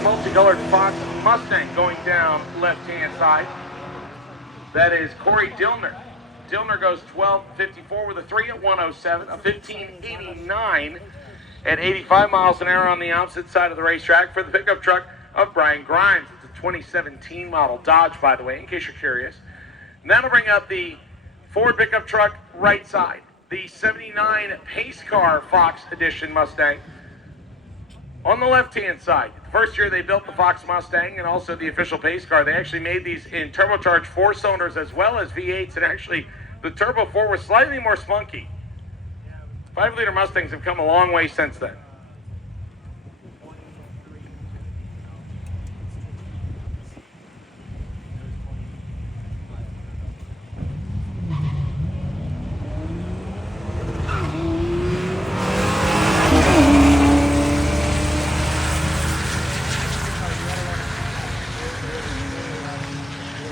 Multicolored Fox Mustang going down left-hand side. That is Corey Dillner. Dillner goes 12.54 with a 3 at 107, a 15.89 at 85 miles an hour on the opposite side of the racetrack for the pickup truck of Brian Grimes. It's a 2017 model Dodge, by the way, in case you're curious. And that'll bring up the Ford pickup truck right side. The 79 Pace Car Fox Edition Mustang on the left-hand side. The first year they built the Fox Mustang and also the official pace car, they actually made these in turbocharged 4-cylinders as well as V8s, and actually the Turbo 4 was slightly more spunky. 5-liter Mustangs have come a long way since then.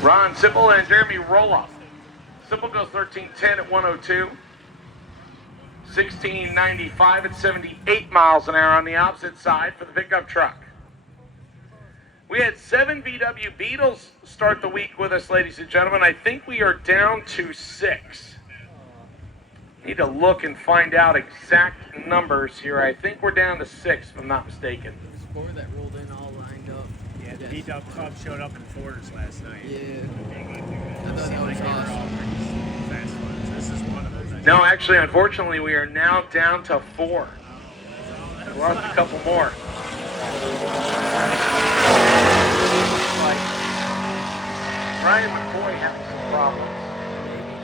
Ron Sipple and Jeremy Roloff. Sipple goes 13.10 at 102. 16.95 at 78 miles an hour on the opposite side for the pickup truck. We had 7 VW Beetles start the week with us, ladies and gentlemen. I think we are down to 6. Need to look and find out exact numbers here. I think we're down to 6, if I'm not mistaken. There's 4 that rolled in all lined up. Yeah, the beat-up club showed up in Forders last night. Yeah. I thought that was awesome. Fast ones. This is one of them. No, actually, unfortunately, we are now down to 4. We lost a couple more. Ryan McCoy having some problems.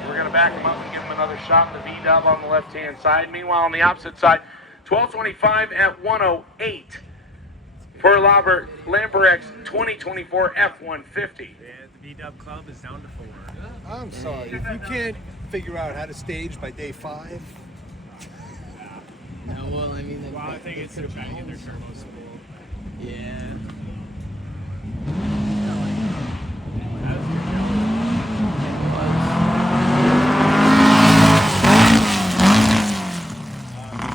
We're going to back him up and give him another shot in the V-dub on the left-hand side. Meanwhile, on the opposite side, 12.25 at 108 for Lamberex 2024 F-150. Yeah, the V-dub club is down to 4. I'm sorry. If you can't figure out how to stage by day 5, No, well, I mean, Well, I think it's to try to get their turbos spooled. Yeah.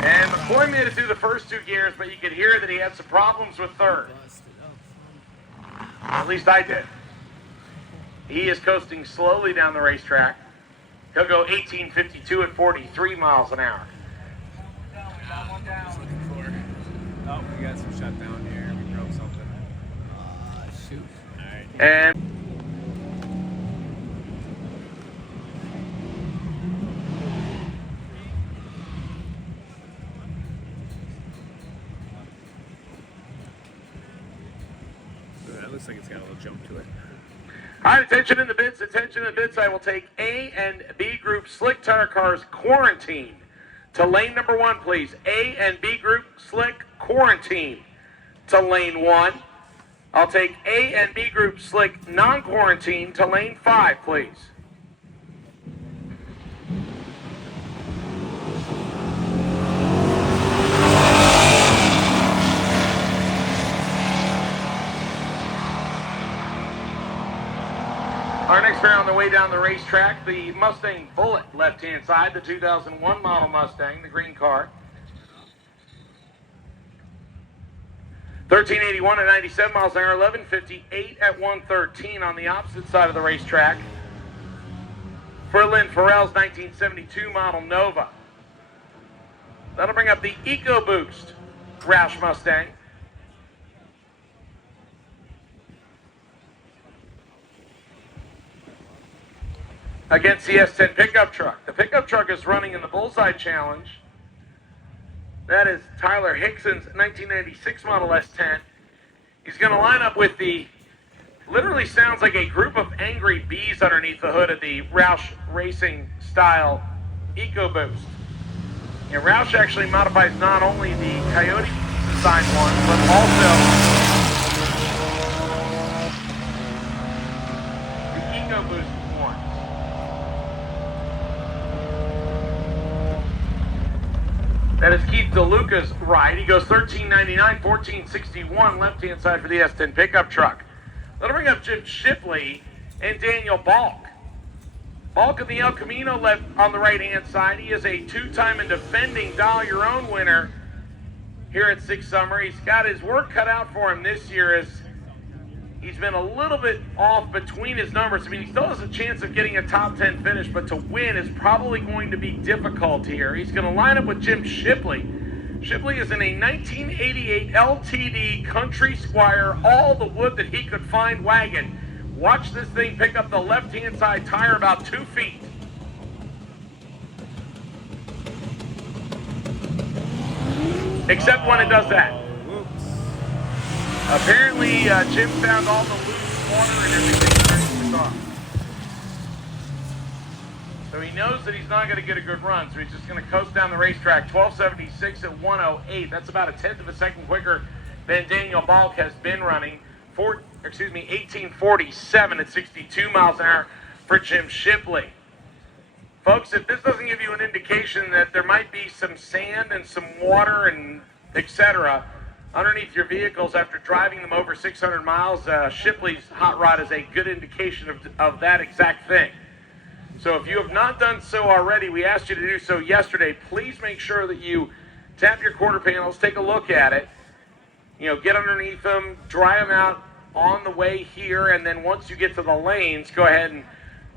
And McCoy made it through the first 2 gears, but you could hear that he had some problems with third. Busted up. At least I did. He is coasting slowly down the racetrack. He'll go 18.52 at 43 miles an hour. Just looking for. Oh, we got some shutdown here. We broke something. Shoot. All right. And That looks like it's got a little jump to it. all right, attention in the bits, attention in the bits. I will take A and B group slick tire cars quarantine to lane number 1, please. A and B group slick quarantine to lane 1. I'll take A and B group slick non-quarantine to lane 5, please. Our next pair on the way down the racetrack, the Mustang Bullet, left-hand side, the 2001 model Mustang, the green car. 1381 at 97 miles an hour, 1158 at 113 on the opposite side of the racetrack for Lynn Farrell's 1972 model Nova. That'll bring up the EcoBoost Roush Mustang. Against the S10 pickup truck. The pickup truck is running in the Bullseye Challenge. That is Tyler Hickson's 1996 model S10. He's going to line up with the, literally sounds like a group of angry bees underneath the hood of the Roush Racing style EcoBoost. And Roush actually modifies not only the Coyote design one, but also the EcoBoost one. That is Keith DeLuca's ride. He goes $13.99, $14.61 left-hand side for the S10 pickup truck. That'll bring up Jim Shipley and Daniel Balk. Balk of the El Camino left on the right-hand side. He is a two-time and defending Dial Your Own winner here at Six Summer. He's got his work cut out for him this year as he's been a little bit off between his numbers. I mean, he still has a chance of getting a top 10 finish, but to win is probably going to be difficult here. He's going to line up with Jim Shipley. Shipley is in a 1988 LTD Country Squire, all the wood that he could find wagon. Watch this thing pick up the left-hand side tire about 2 feet. Except when it does that. Apparently, Jim found all the loose water and everything in the car. So he knows that he's not going to get a good run, so he's just going to coast down the racetrack. 1276 at 108. That's about a tenth of a second quicker than Daniel Balk has been running. 1847 at 62 miles an hour for Jim Shipley. Folks, if this doesn't give you an indication that there might be some sand and some water and etc. underneath your vehicles after driving them over 600 miles, Shipley's hot rod is a good indication of that exact thing. So if you have not done so already, we asked you to do so yesterday. Please make sure that you tap your quarter panels, take a look at it, get underneath them, dry them out on the way here, and then once you get to the lanes, go ahead and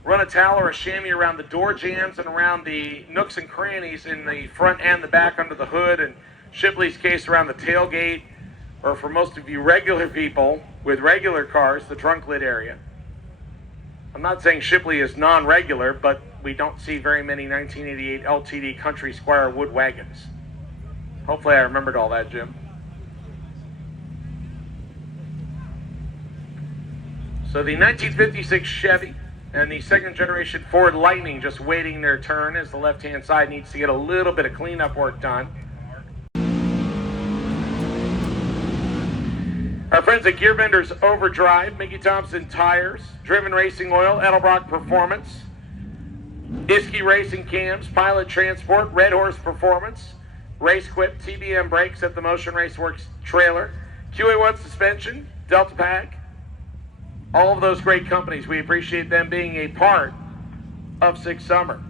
run a towel or a chamois around the door jambs and around the nooks and crannies in the front and the back under the hood, and Shipley's case around the tailgate, or for most of you regular people with regular cars, the trunk lid area. I'm not saying Shipley is non-regular, but we don't see very many 1988 LTD Country Squire wood wagons. Hopefully I remembered all that, Jim. So the 1956 Chevy and the second generation Ford Lightning just waiting their turn as the left-hand side needs to get a little bit of cleanup work done. Our friends at Gear Vendors Overdrive, Mickey Thompson Tires, Driven Racing Oil, Edelbrock Performance, Iskey Racing Cams, Pilot Transport, Red Horse Performance, Race Quip, TBM Brakes at the Motion Raceworks trailer, QA1 Suspension, Delta Pack, all of those great companies. We appreciate them being a part of Six Summer.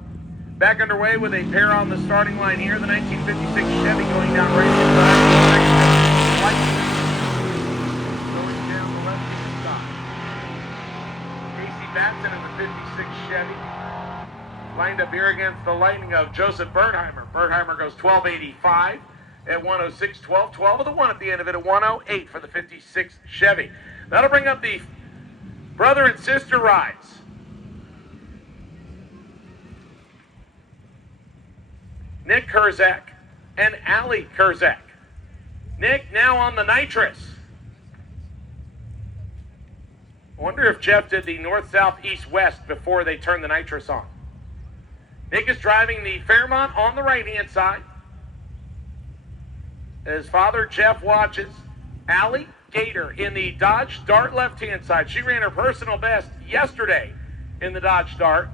Back underway with a pair on the starting line here, the 1956 Chevy going down right-hand side. Going down the left-hand side. Casey Batson in the 56 Chevy. Lined up here against the Lightning of Joseph Bertheimer. Bertheimer goes 1285 at 106, 12 with a 1 at the end of it at 108 for the 56 Chevy. That'll bring up the brother and sister rides. Nick Kurzak and Allie Kurzak. Nick now on the nitrous. I wonder if Jeff did the north, south, east, west before they turned the nitrous on. Nick is driving the Fairmont on the right-hand side. His father, Jeff, watches. Allie Gator in the Dodge Dart left-hand side. She ran her personal best yesterday in the Dodge Dart.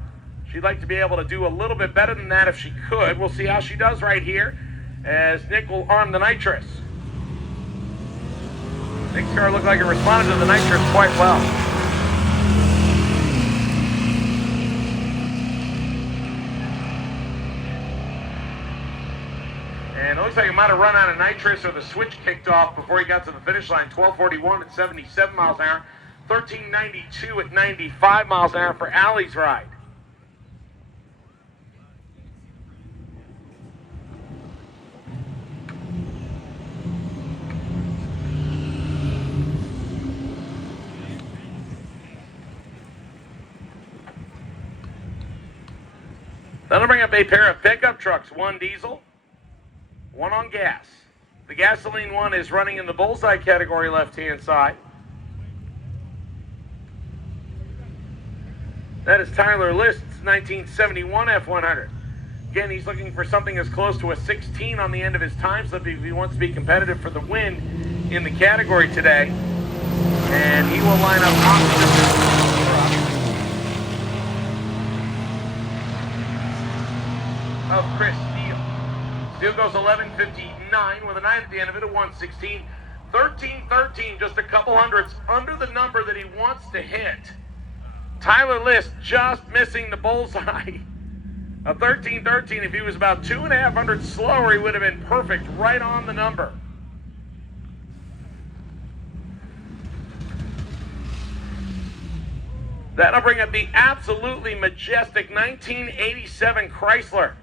She'd like to be able to do a little bit better than that if she could. We'll see how she does right here as Nick will arm the nitrous. Nick's car looked like it responded to the nitrous quite well. And it looks like he might have run out of nitrous or the switch kicked off before he got to the finish line. 1241 at 77 miles an hour. 1392 at 95 miles an hour for Allie's ride. That'll bring up a pair of pickup trucks, one diesel, one on gas. The gasoline one is running in the bullseye category left-hand side. That is Tyler List's 1971 F100. Again, he's looking for something as close to a 16 on the end of his time slip if he wants to be competitive for the win in the category today. And he will line up opposite of Chris Steele. Steele goes 11:59 with a 9 at the end of it, a 1:16. 13:13, just a couple hundredths under the number that he wants to hit. Tyler List just missing the bullseye. A 13:13, if he was about 2.5 hundredths slower, he would have been perfect, right on the number. That'll bring up the absolutely majestic 1987 Chrysler.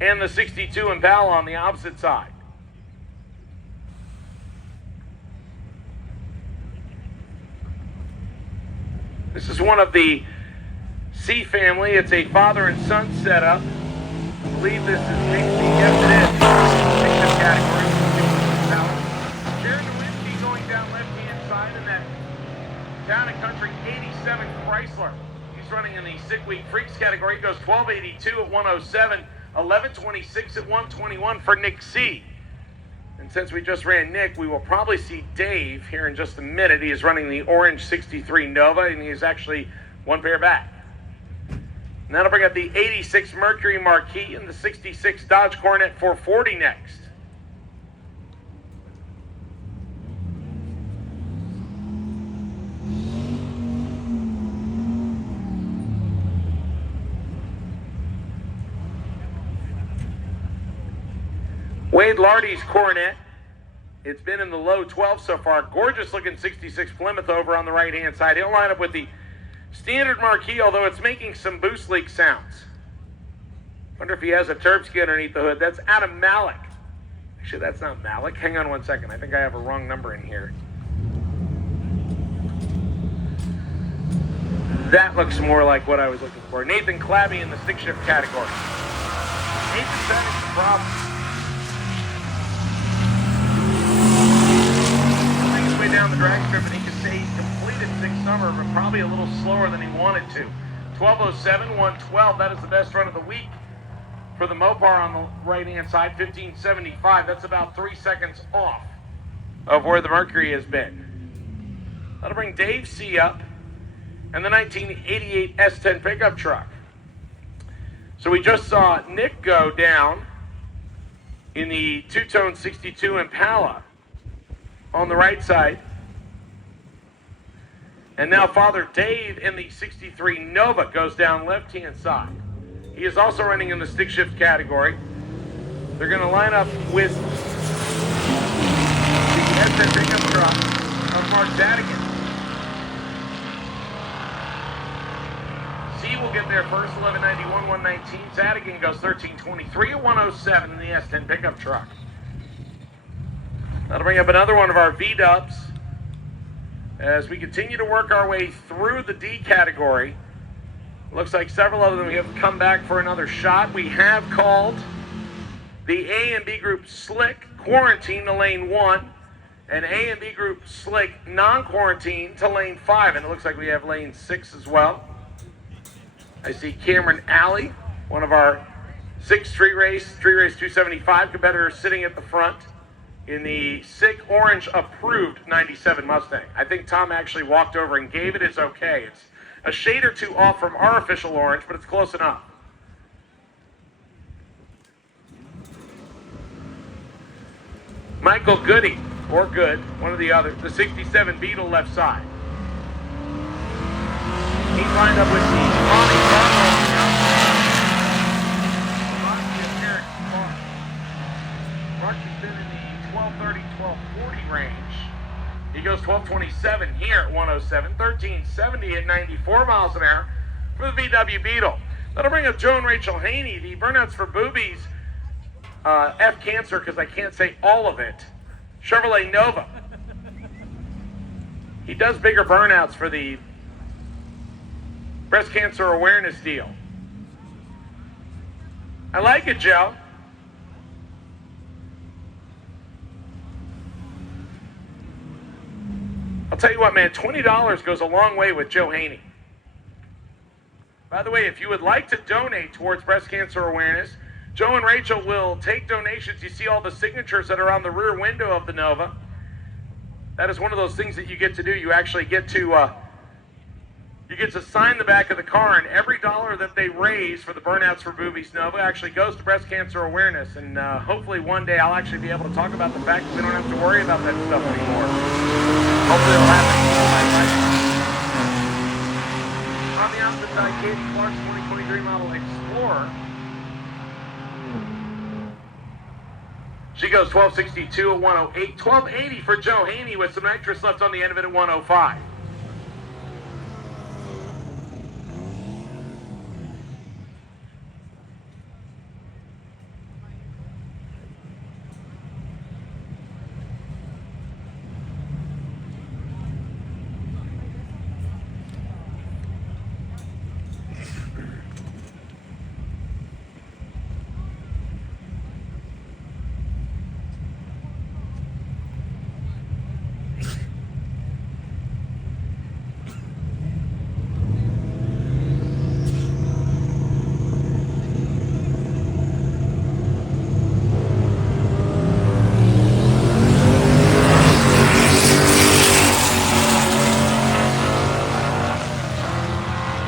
And the 62 Impala on the opposite side. This is one of the C family. It's a father and son setup. I believe this is Nixie. Yes, it is. Fiction category. Jared Nowinski going down left-hand side in that Town and Country 87 Chrysler. He's running in the Sick Week Freaks category. He goes 12:82 at 107, 11:26 at 121 for Nick C. And since we just ran Nick, we will probably see Dave here in just a minute. He is running the orange 63 Nova, and he is actually one pair back. And that'll bring up the 86 Mercury Marquis and the 66 Dodge Coronet 440 next. Wade Lardy's Coronet. It's been in the low 12 so far. Gorgeous looking 66 Plymouth over on the right hand side. He'll line up with the standard Marquis, although it's making some boost leak sounds. Wonder if he has a Terpsky underneath the hood. That's Adam Malik. Actually, that's not Malik. Hang on one second. I think I have a wrong number in here. That looks more like what I was looking for. Nathan Clabby in the stick shift category. Nathan's having some problems. Down the drag strip, and he could say he completed 6 summer, but probably a little slower than he wanted to. 12:07, 1:12. That is the best run of the week for the Mopar on the right-hand side. 15:75. That's about 3 seconds off of where the Mercury has been. That'll bring Dave C up and the 1988 S10 pickup truck. So we just saw Nick go down in the two-tone 62 Impala on the right side. And now Father Dave in the 63 Nova goes down left-hand side. He is also running in the stick shift category. They're going to line up with the S10 pickup truck of Mark Zadigan. C will get there first, 11:91, 1:19. Zadigan goes 13:23 at 1:07 in the S10 pickup truck. That'll bring up another one of our V-dubs as we continue to work our way through the D category. Looks like several of them have come back for another shot. We have called the A and B group Slick Quarantine to lane 1 and A and B group Slick Non-Quarantine to lane 5. And it looks like we have lane 6 as well. I see Cameron Alley, one of our 6 Street Race 275 competitors, sitting at the front in the Sick Orange approved 97 Mustang. I think Tom actually walked over and gave it. It's okay. It's a shade or two off from our official orange, but it's close enough. Michael Goody, or Good, one or the other, the 67 Beetle left side. He's lined up with the Ronnie Barlow on the outside. Mark has been in the 12:30, 12:40 range. He goes 12:27 here at 1:07, 13:70 at 94 miles an hour for the VW Beetle. That'll bring up Joe and Rachel Haney, the Burnouts for Boobies, F Cancer, because I can't say all of it, Chevrolet Nova. He does bigger burnouts for the breast cancer awareness deal. I like it, Joe. I'll tell you what, man, $20 goes a long way with Joe Haney. By the way, if you would like to donate towards breast cancer awareness, Joe and Rachel will take donations. You see all the signatures that are on the rear window of the Nova. That is one of those things that you get to do. You actually get to sign the back of the car, and every dollar that they raise for the Burnouts for Boobies Nova actually goes to breast cancer awareness. And hopefully one day I'll actually be able to talk about the fact that we don't have to worry about that stuff anymore. Hopefully it'll happen. On the opposite side, Katie Clark's 2023 model Explorer. She goes 1262 at 108, 1280 for Joe Haney with some nitrous left on the end of it at 105.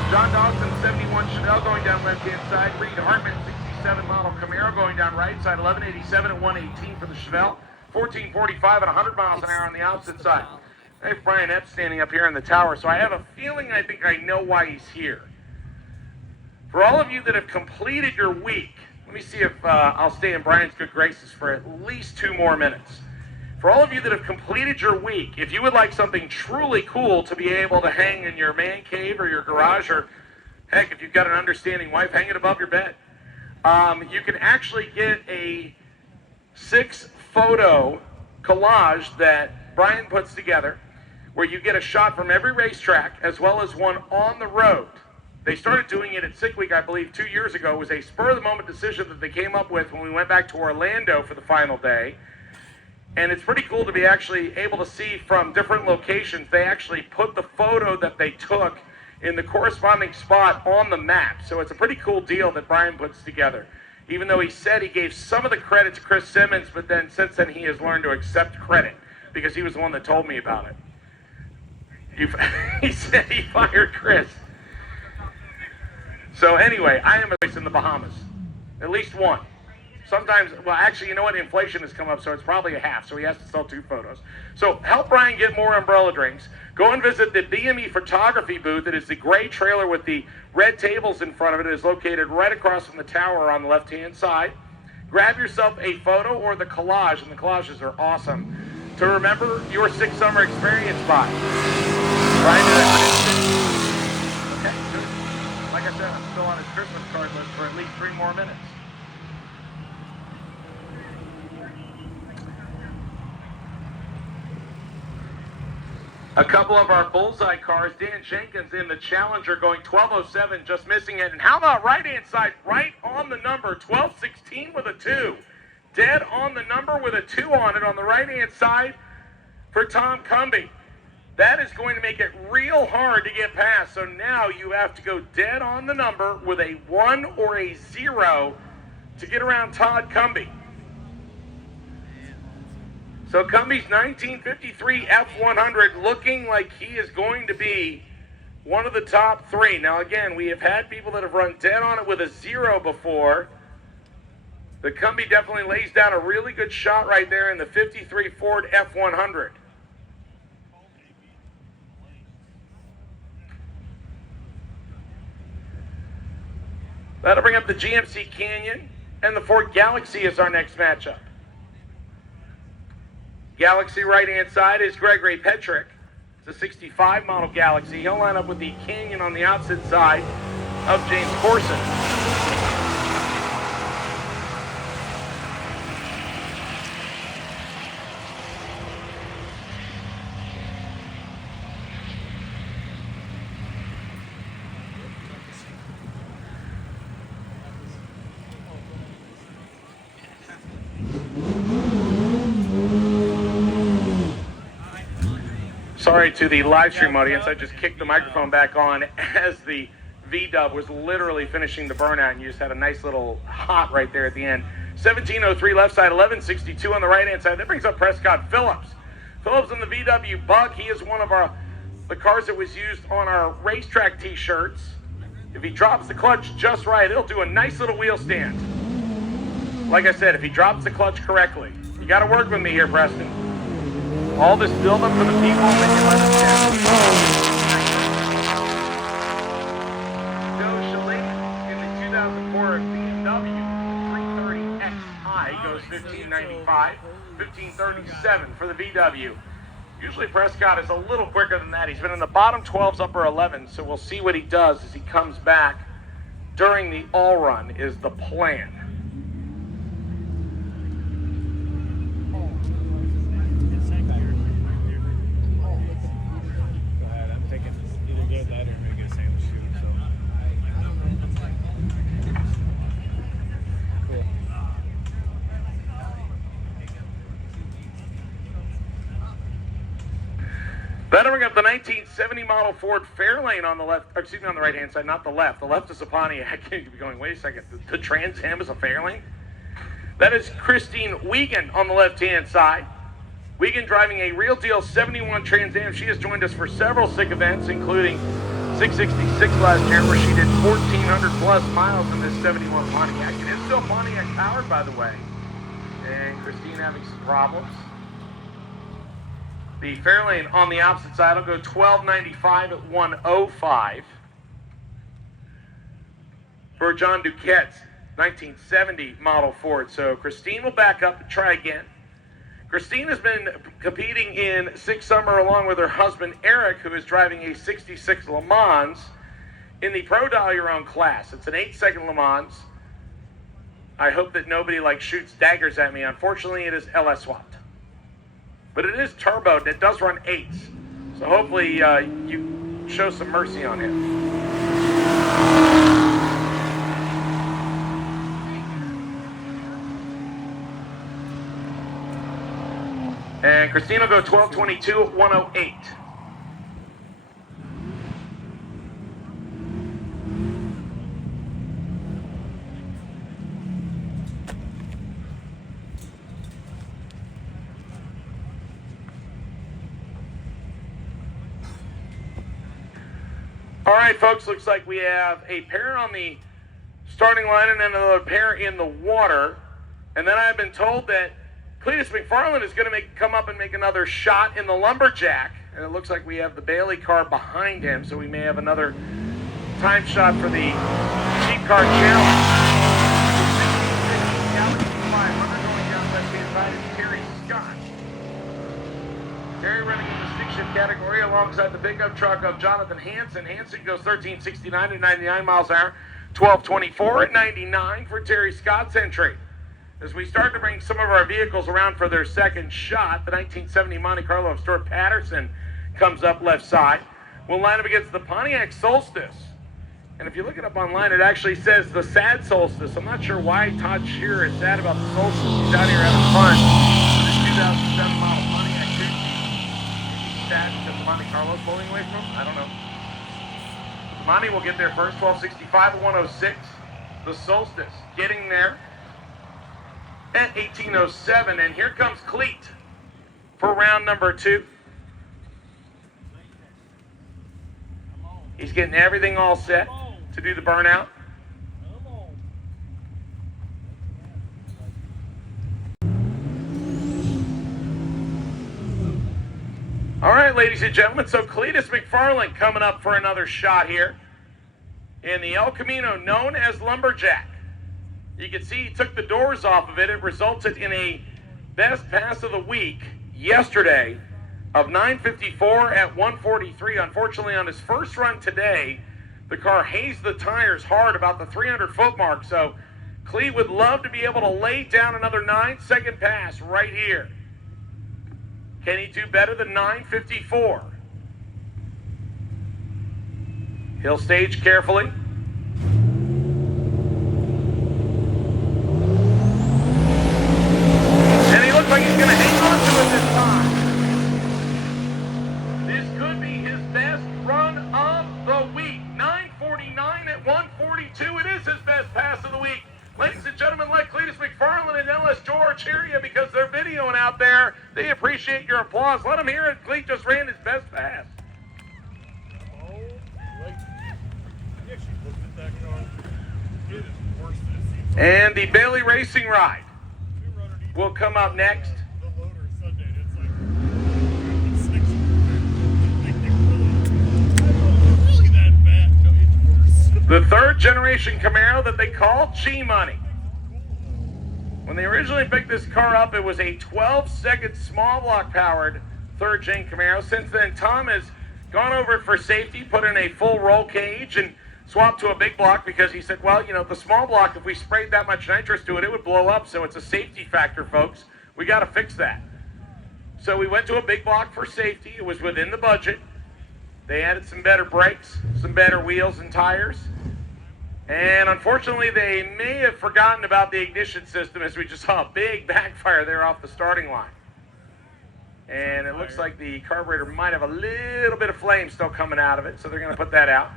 John Dawson, 71 Chanel going down left-hand side. Reed Hartman, 67 model Camaro going down right side. 1187 at 118 for the Chevelle. 1445 at 100 miles an hour on the opposite side. I have Brian Epps standing up here in the tower, so I have a feeling I think I know why he's here. For all of you that have completed your week, let me see if I'll stay in Brian's good graces for at least 2 more minutes. For all of you that have completed your week, if you would like something truly cool to be able to hang in your man cave or your garage, or heck, if you've got an understanding wife, hang it above your bed. You can actually get a 6-photo collage that Brian puts together where you get a shot from every racetrack as well as one on the road. They started doing it at Sick Week, I believe, 2 years ago. It was a spur-of-the-moment decision that they came up with when we went back to Orlando for the final day. And it's pretty cool to be actually able to see from different locations. They actually put the photo that they took in the corresponding spot on the map. So it's a pretty cool deal that Brian puts together. Even though he said he gave some of the credit to Chris Simmons, but then since then he has learned to accept credit because he was the one that told me about it. He said he fired Chris. So anyway, I am a voice in the Bahamas. At least one. Sometimes, well, actually, you know what? Inflation has come up, so it's probably a half. So he has to sell 2 photos. So help Brian get more umbrella drinks. Go and visit the BME photography booth. It is the gray trailer with the red tables in front of it. It is located right across from the tower on the left-hand side. Grab yourself a photo or the collage, and the collages are awesome, to remember your 6 summer experience by. Brian, okay, good. Like I said, I'm still on his Christmas card list for at least 3 more minutes. A couple of our bullseye cars, Dan Jenkins in the Challenger going 1207, just missing it. And how about right-hand side, right on the number, 1216 with a 2. Dead on the number with a 2 on it on the right-hand side for Tom Cumby. That is going to make it real hard to get past. So now you have to go dead on the number with a 1 or a 0 to get around Todd Cumby. So Cumby's 1953 F100 looking like he is going to be one of the top 3. Now again, we have had people that have run dead on it with a 0 before. The Cumby definitely lays down a really good shot right there in the 53 Ford F100. That'll bring up the GMC Canyon and the Ford Galaxy as our next matchup. Galaxy right-hand side is Gregory Petrick. It's a 65 model Galaxy. He'll line up with the Canyon on the opposite side of James Corson. Sorry to the live stream audience. I just kicked the microphone back on as the V-dub was literally finishing the burnout, and you just had a nice little hot right there at the end. 1703 left side, 1162 on the right-hand side. That brings up Prescott Phillips. Phillips in the VW Bug. He is one of the cars that was used on our racetrack T-shirts. If he drops the clutch just right, it'll do a nice little wheel stand. Like I said, if he drops the clutch correctly. You got to work with me here, Preston. All this build-up for the people, and then you let us down. Joe Shalane in the 2004 BMW 330xi goes 1595, 1537 for the VW. Usually Prescott is a little quicker than that. He's been in the bottom 12s, upper 11s, so we'll see what he does as he comes back during the all-run is the plan. Bettering up the 1970 model Ford Fairlane on the left, excuse me, on the right-hand side, not the left. The left is a Pontiac. You'd be going, wait a second, the Trans Am is a Fairlane? That is Christine Wiegand on the left-hand side. Wiegand driving a real deal 71 Trans Am. She has joined us for several SICK events, including 666 last year, where she did 1,400 plus miles in this 71 Pontiac. It is still Pontiac powered, by the way. And Christine having some problems. The Fairlane on the opposite side will go 1295 at 105. For John Duquette's 1970 model Ford. So Christine will back up and try again. Christine has been competing in SICK Summer along with her husband Eric, who is driving a 66 Le Mans in the Pro Dial Your Own class. It's an 8-second Le Mans. I hope that nobody shoots daggers at me. Unfortunately, it is LS swapped. But it is turbo, and it does run 8s. So hopefully you show some mercy on him. And Christine will go 1222 at 108. All right, folks, looks like we have a pair on the starting line and then another pair in the water. And then I've been told that Cletus McFarland is going to come up and make another shot in the Lumberjack. And it looks like we have the Bailey car behind him, so we may have another time shot for the Cheap Car Challenge. 500 going down left-hand side is Terry Scott. Terry running in the stick-shift category alongside the pickup truck of Jonathan Hansen. Hansen goes 1369 at 99 miles an hour, 1224 at 99 for Terry Scott's entry. As we start to bring some of our vehicles around for their second shot, the 1970 Monte Carlo of Stuart Patterson comes up left side. We'll line up against the Pontiac Solstice. And if you look it up online, it actually says the sad solstice. I'm not sure why Todd Shearer is sad about the solstice. He's out here having fun with his 2007 model Pontiac Coupe. He's sad because Monte Carlo's pulling away from him? I don't know. Monte will get there first, 1265 at 106. The Solstice getting there at 1807, and here comes Cleet for round number 2. He's getting everything all set to do the burnout. All right, ladies and gentlemen, so Cletus McFarland coming up for another shot here in the El Camino known as Lumberjack. You can see he took the doors off of it. It resulted in a best pass of the week yesterday of 9:54 at 1:43. Unfortunately, on his first run today, the car hazed the tires hard about the 300-foot mark. So Clee would love to be able to lay down another 9-second pass right here. Can he do better than 9:54? He'll stage carefully. Like he's going to hang on to it this time. This out there. They appreciate your applause. Let them hear it. Cleet just ran his best pass. And the Bailey Racing Ride will come up next. The third generation Camaro that they call G-Money. When they originally picked this car up, it was a 12-second small block powered third gen Camaro. Since then, Tom has gone over it for safety, put in a full roll cage, and swapped to a big block because he said, well, you know, the small block, if we sprayed that much nitrous to it, it would blow up. So it's a safety factor, folks. We got to fix that. So we went to a big block for safety. It was within the budget. They added some better brakes, some better wheels and tires. And unfortunately, they may have forgotten about the ignition system, as we just saw a big backfire there off the starting line. And it looks like the carburetor might have a little bit of flame still coming out of it, so they're going to put that out.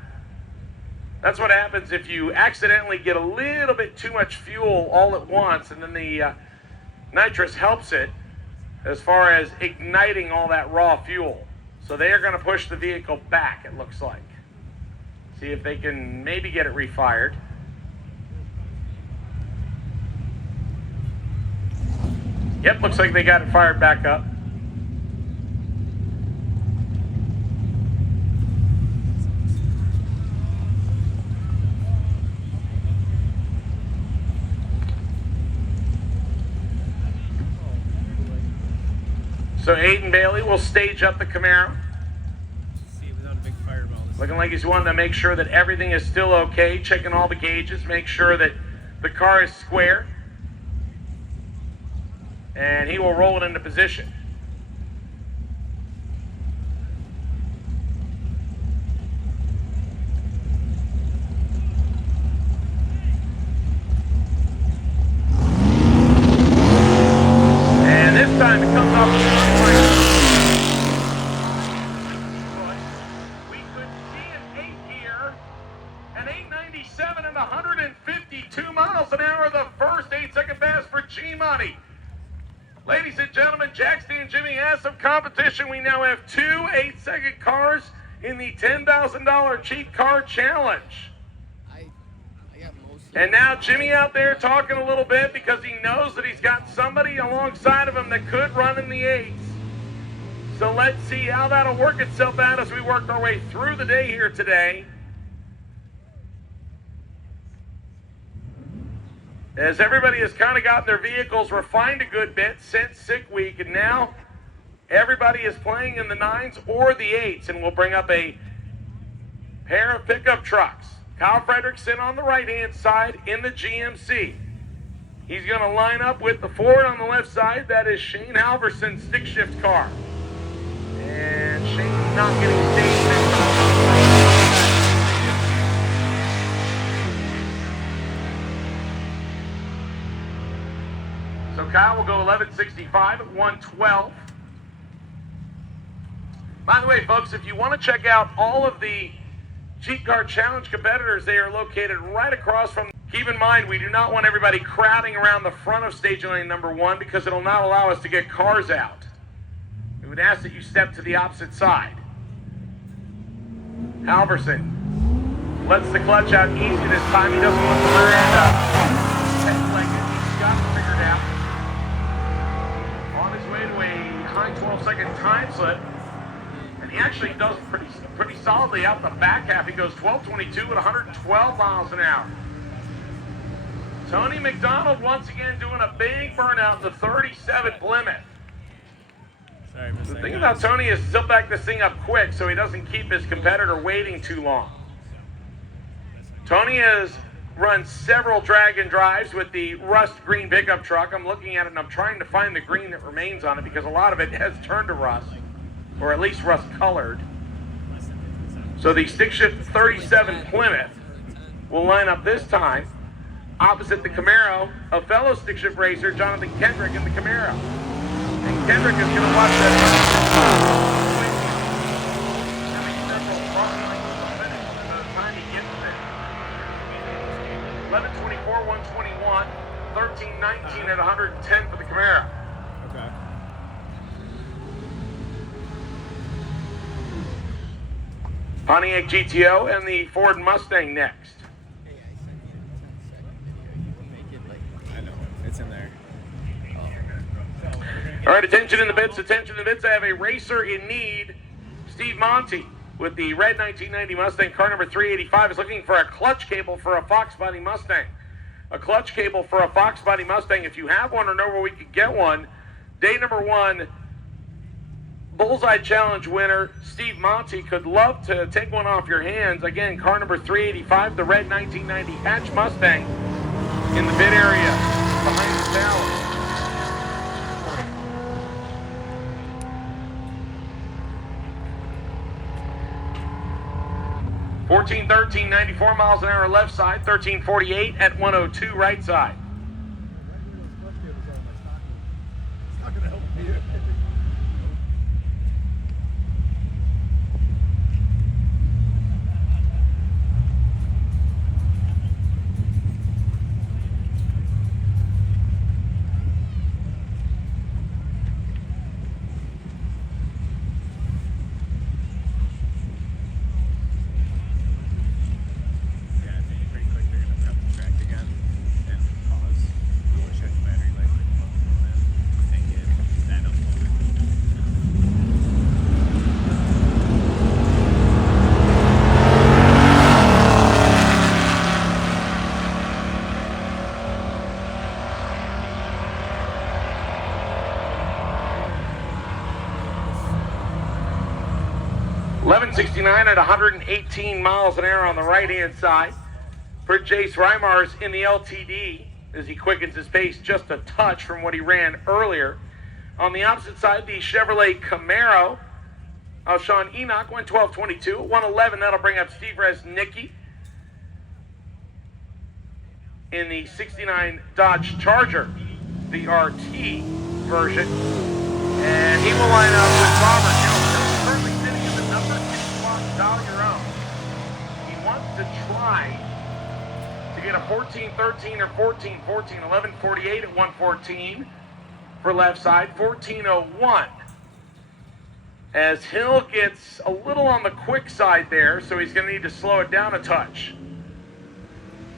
That's what happens if you accidentally get a little bit too much fuel all at once, and then the nitrous helps it as far as igniting all that raw fuel. So they are going to push the vehicle back, it looks like. See if they can maybe get it refired. Yep, looks like they got it fired back up. So Aiden Bailey will stage up the Camaro. See, without a big fireball. Looking like he's wanting to make sure that everything is still okay, checking all the gauges, make sure that the car is square. And he will roll it into position. And this time it comes off the line. We could see an 8 here, an 897 and 152 miles an hour, the first 8-second pass for G-Money. Ladies and gentlemen, Jack and Jimmy has some competition. We now have 2 8-second cars in the $10,000 cheap car challenge. And now Jimmy out there talking a little bit because he knows that he's got somebody alongside of him that could run in the 8s. So let's see how that'll work itself out as we work our way through the day here today. As everybody has kind of gotten their vehicles refined a good bit since sick week, and now everybody is playing in the 9s or the 8s, and we'll bring up a pair of pickup trucks. Kyle Fredrickson on the right-hand side in the GMC. He's going to line up with the Ford on the left side. That is Shane Halverson's stick shift car. And Shane not getting staged this time. So Kyle will go 1165 at 112. By the way, folks, if you want to check out all of the Cheap Car Challenge competitors, they are located right across from. Keep in mind, we do not want everybody crowding around the front of staging lane number 1 because it'll not allow us to get cars out. We would ask that you step to the opposite side. Halverson lets the clutch out easy this time. He doesn't want the rear end up. Head-legged, he's got it figured out. On his way to a high 12-second time slip. And he actually does pretty solidly out the back half. He goes 12:22 at 112 miles an hour. Tony McDonald once again doing a big burnout in the 37 Plymouth. Sorry, The thing about Tony is he'll back this thing up quick so he doesn't keep his competitor waiting too long. Tony has run several drag and drives with the rust green pickup truck. I'm looking at it and I'm trying to find the green that remains on it because a lot of it has turned to rust, or at least rust colored. So the stick shift 37 Plymouth will line up this time opposite the Camaro, a fellow stick shift racer, Jonathan Kendrick, in the Camaro. And Kendrick is going to watch that. Having several crossings to finish by the time he gets there. 11:24, 121, 13:19 at 110 for the Camaro. Okay. Pontiac GTO and the Ford Mustang next. Hey, I sent you a 10-second video. You can make it like. I know. It's in there. All right, attention in the bits, attention in the bits. I have a racer in need. Steve Monty with the red 1990 Mustang, car number 385, is looking for a clutch cable for a Fox body Mustang. A clutch cable for a Fox body Mustang. If you have one or know where we could get one, day number 1, Bullseye Challenge winner Steve Monty could love to take one off your hands. Again, car number 385, the red 1990 hatch Mustang in the bid area behind the tower. 1413, 94 miles an hour left side, 1348 at 102 right side. It's not going to help me here. 1169 at 118 miles an hour on the right-hand side for Jace Reimers in the LTD as he quickens his pace just a touch from what he ran earlier. On the opposite side, the Chevrolet Camaro of Sean Enoch went 1222 at 111. That'll bring up Steve Resnicki in the 69 Dodge Charger, the RT version. And he will line up with Robert Hill, currently sitting in the number 6 spot, dial your own. He wants to try to get a 1413 or 1414, 1148 at 114 for left side, 1401. As Hill gets a little on the quick side there, so he's going to need to slow it down a touch.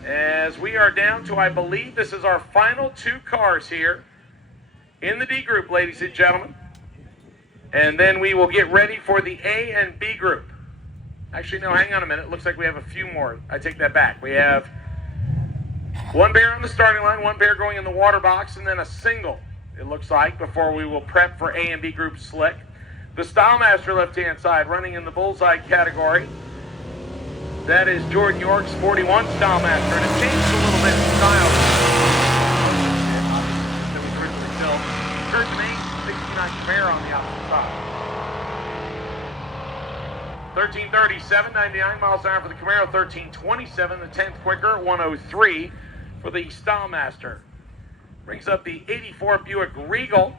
As we are down to, I believe this is our final 2 cars here in the D group, ladies and gentlemen. And then we will get ready for the A and B group. Actually, no, hang on a minute. Looks like we have a few more. I take that back. We have 1 pair on the starting line, 1 pair going in the water box, and then a single, it looks like, before we will prep for A and B group slick. The Stylemaster left-hand side running in the bullseye category. That is Jordan York's 41 Stylemaster, and it changed a little bit in style. That was originally built. Kurt Maine, 69 Camaro on the opposite side. 1337, 99 miles an hour for the Camaro. 1327, the 10th quicker, 103 for the Stylemaster. Brings up the 84 Buick Regal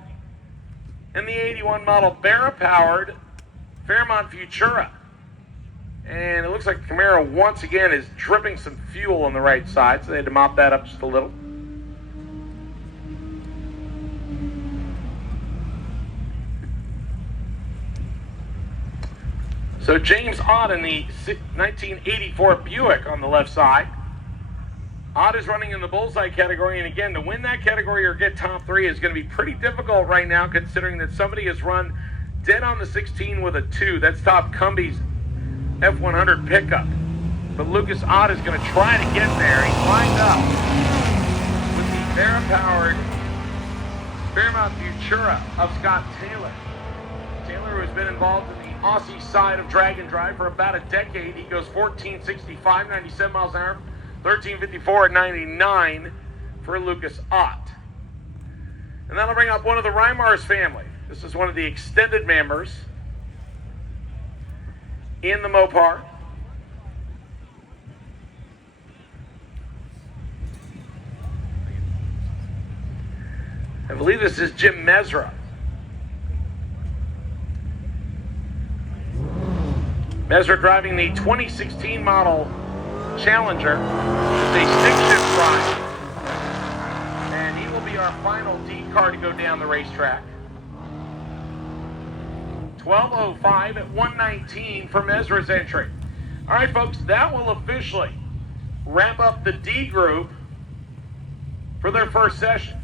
and the 81 model Barra-powered Fairmont Futura. And it looks like the Camaro once again is dripping some fuel on the right side, so they had to mop that up just a little. So James Ott in the 1984 Buick on the left side. Ott is running in the bullseye category, and again, to win that category or get top 3 is going to be pretty difficult right now, considering that somebody has run dead on the 16 with a 2. That's Top Cumby's F100 pickup. But Lucas Ott is going to try to get there. He's lined up with the Barra-powered Fairmont Futura of Scott Taylor. Taylor, who has been involved in the Aussie side of drag and drive for about a decade. He goes 1465, 97 miles an hour, 1354 at 99 for Lucas Ott. And that'll bring up one of the Reimers family. This is one of the extended members in the Mopar. I believe this is Jim Mesra. Mesra driving the 2016 model Challenger. It's a stick-shift ride. And he will be our final D car to go down the racetrack. 12:05 at 119 for Mesra's entry. All right, folks, that will officially wrap up the D group for their first session.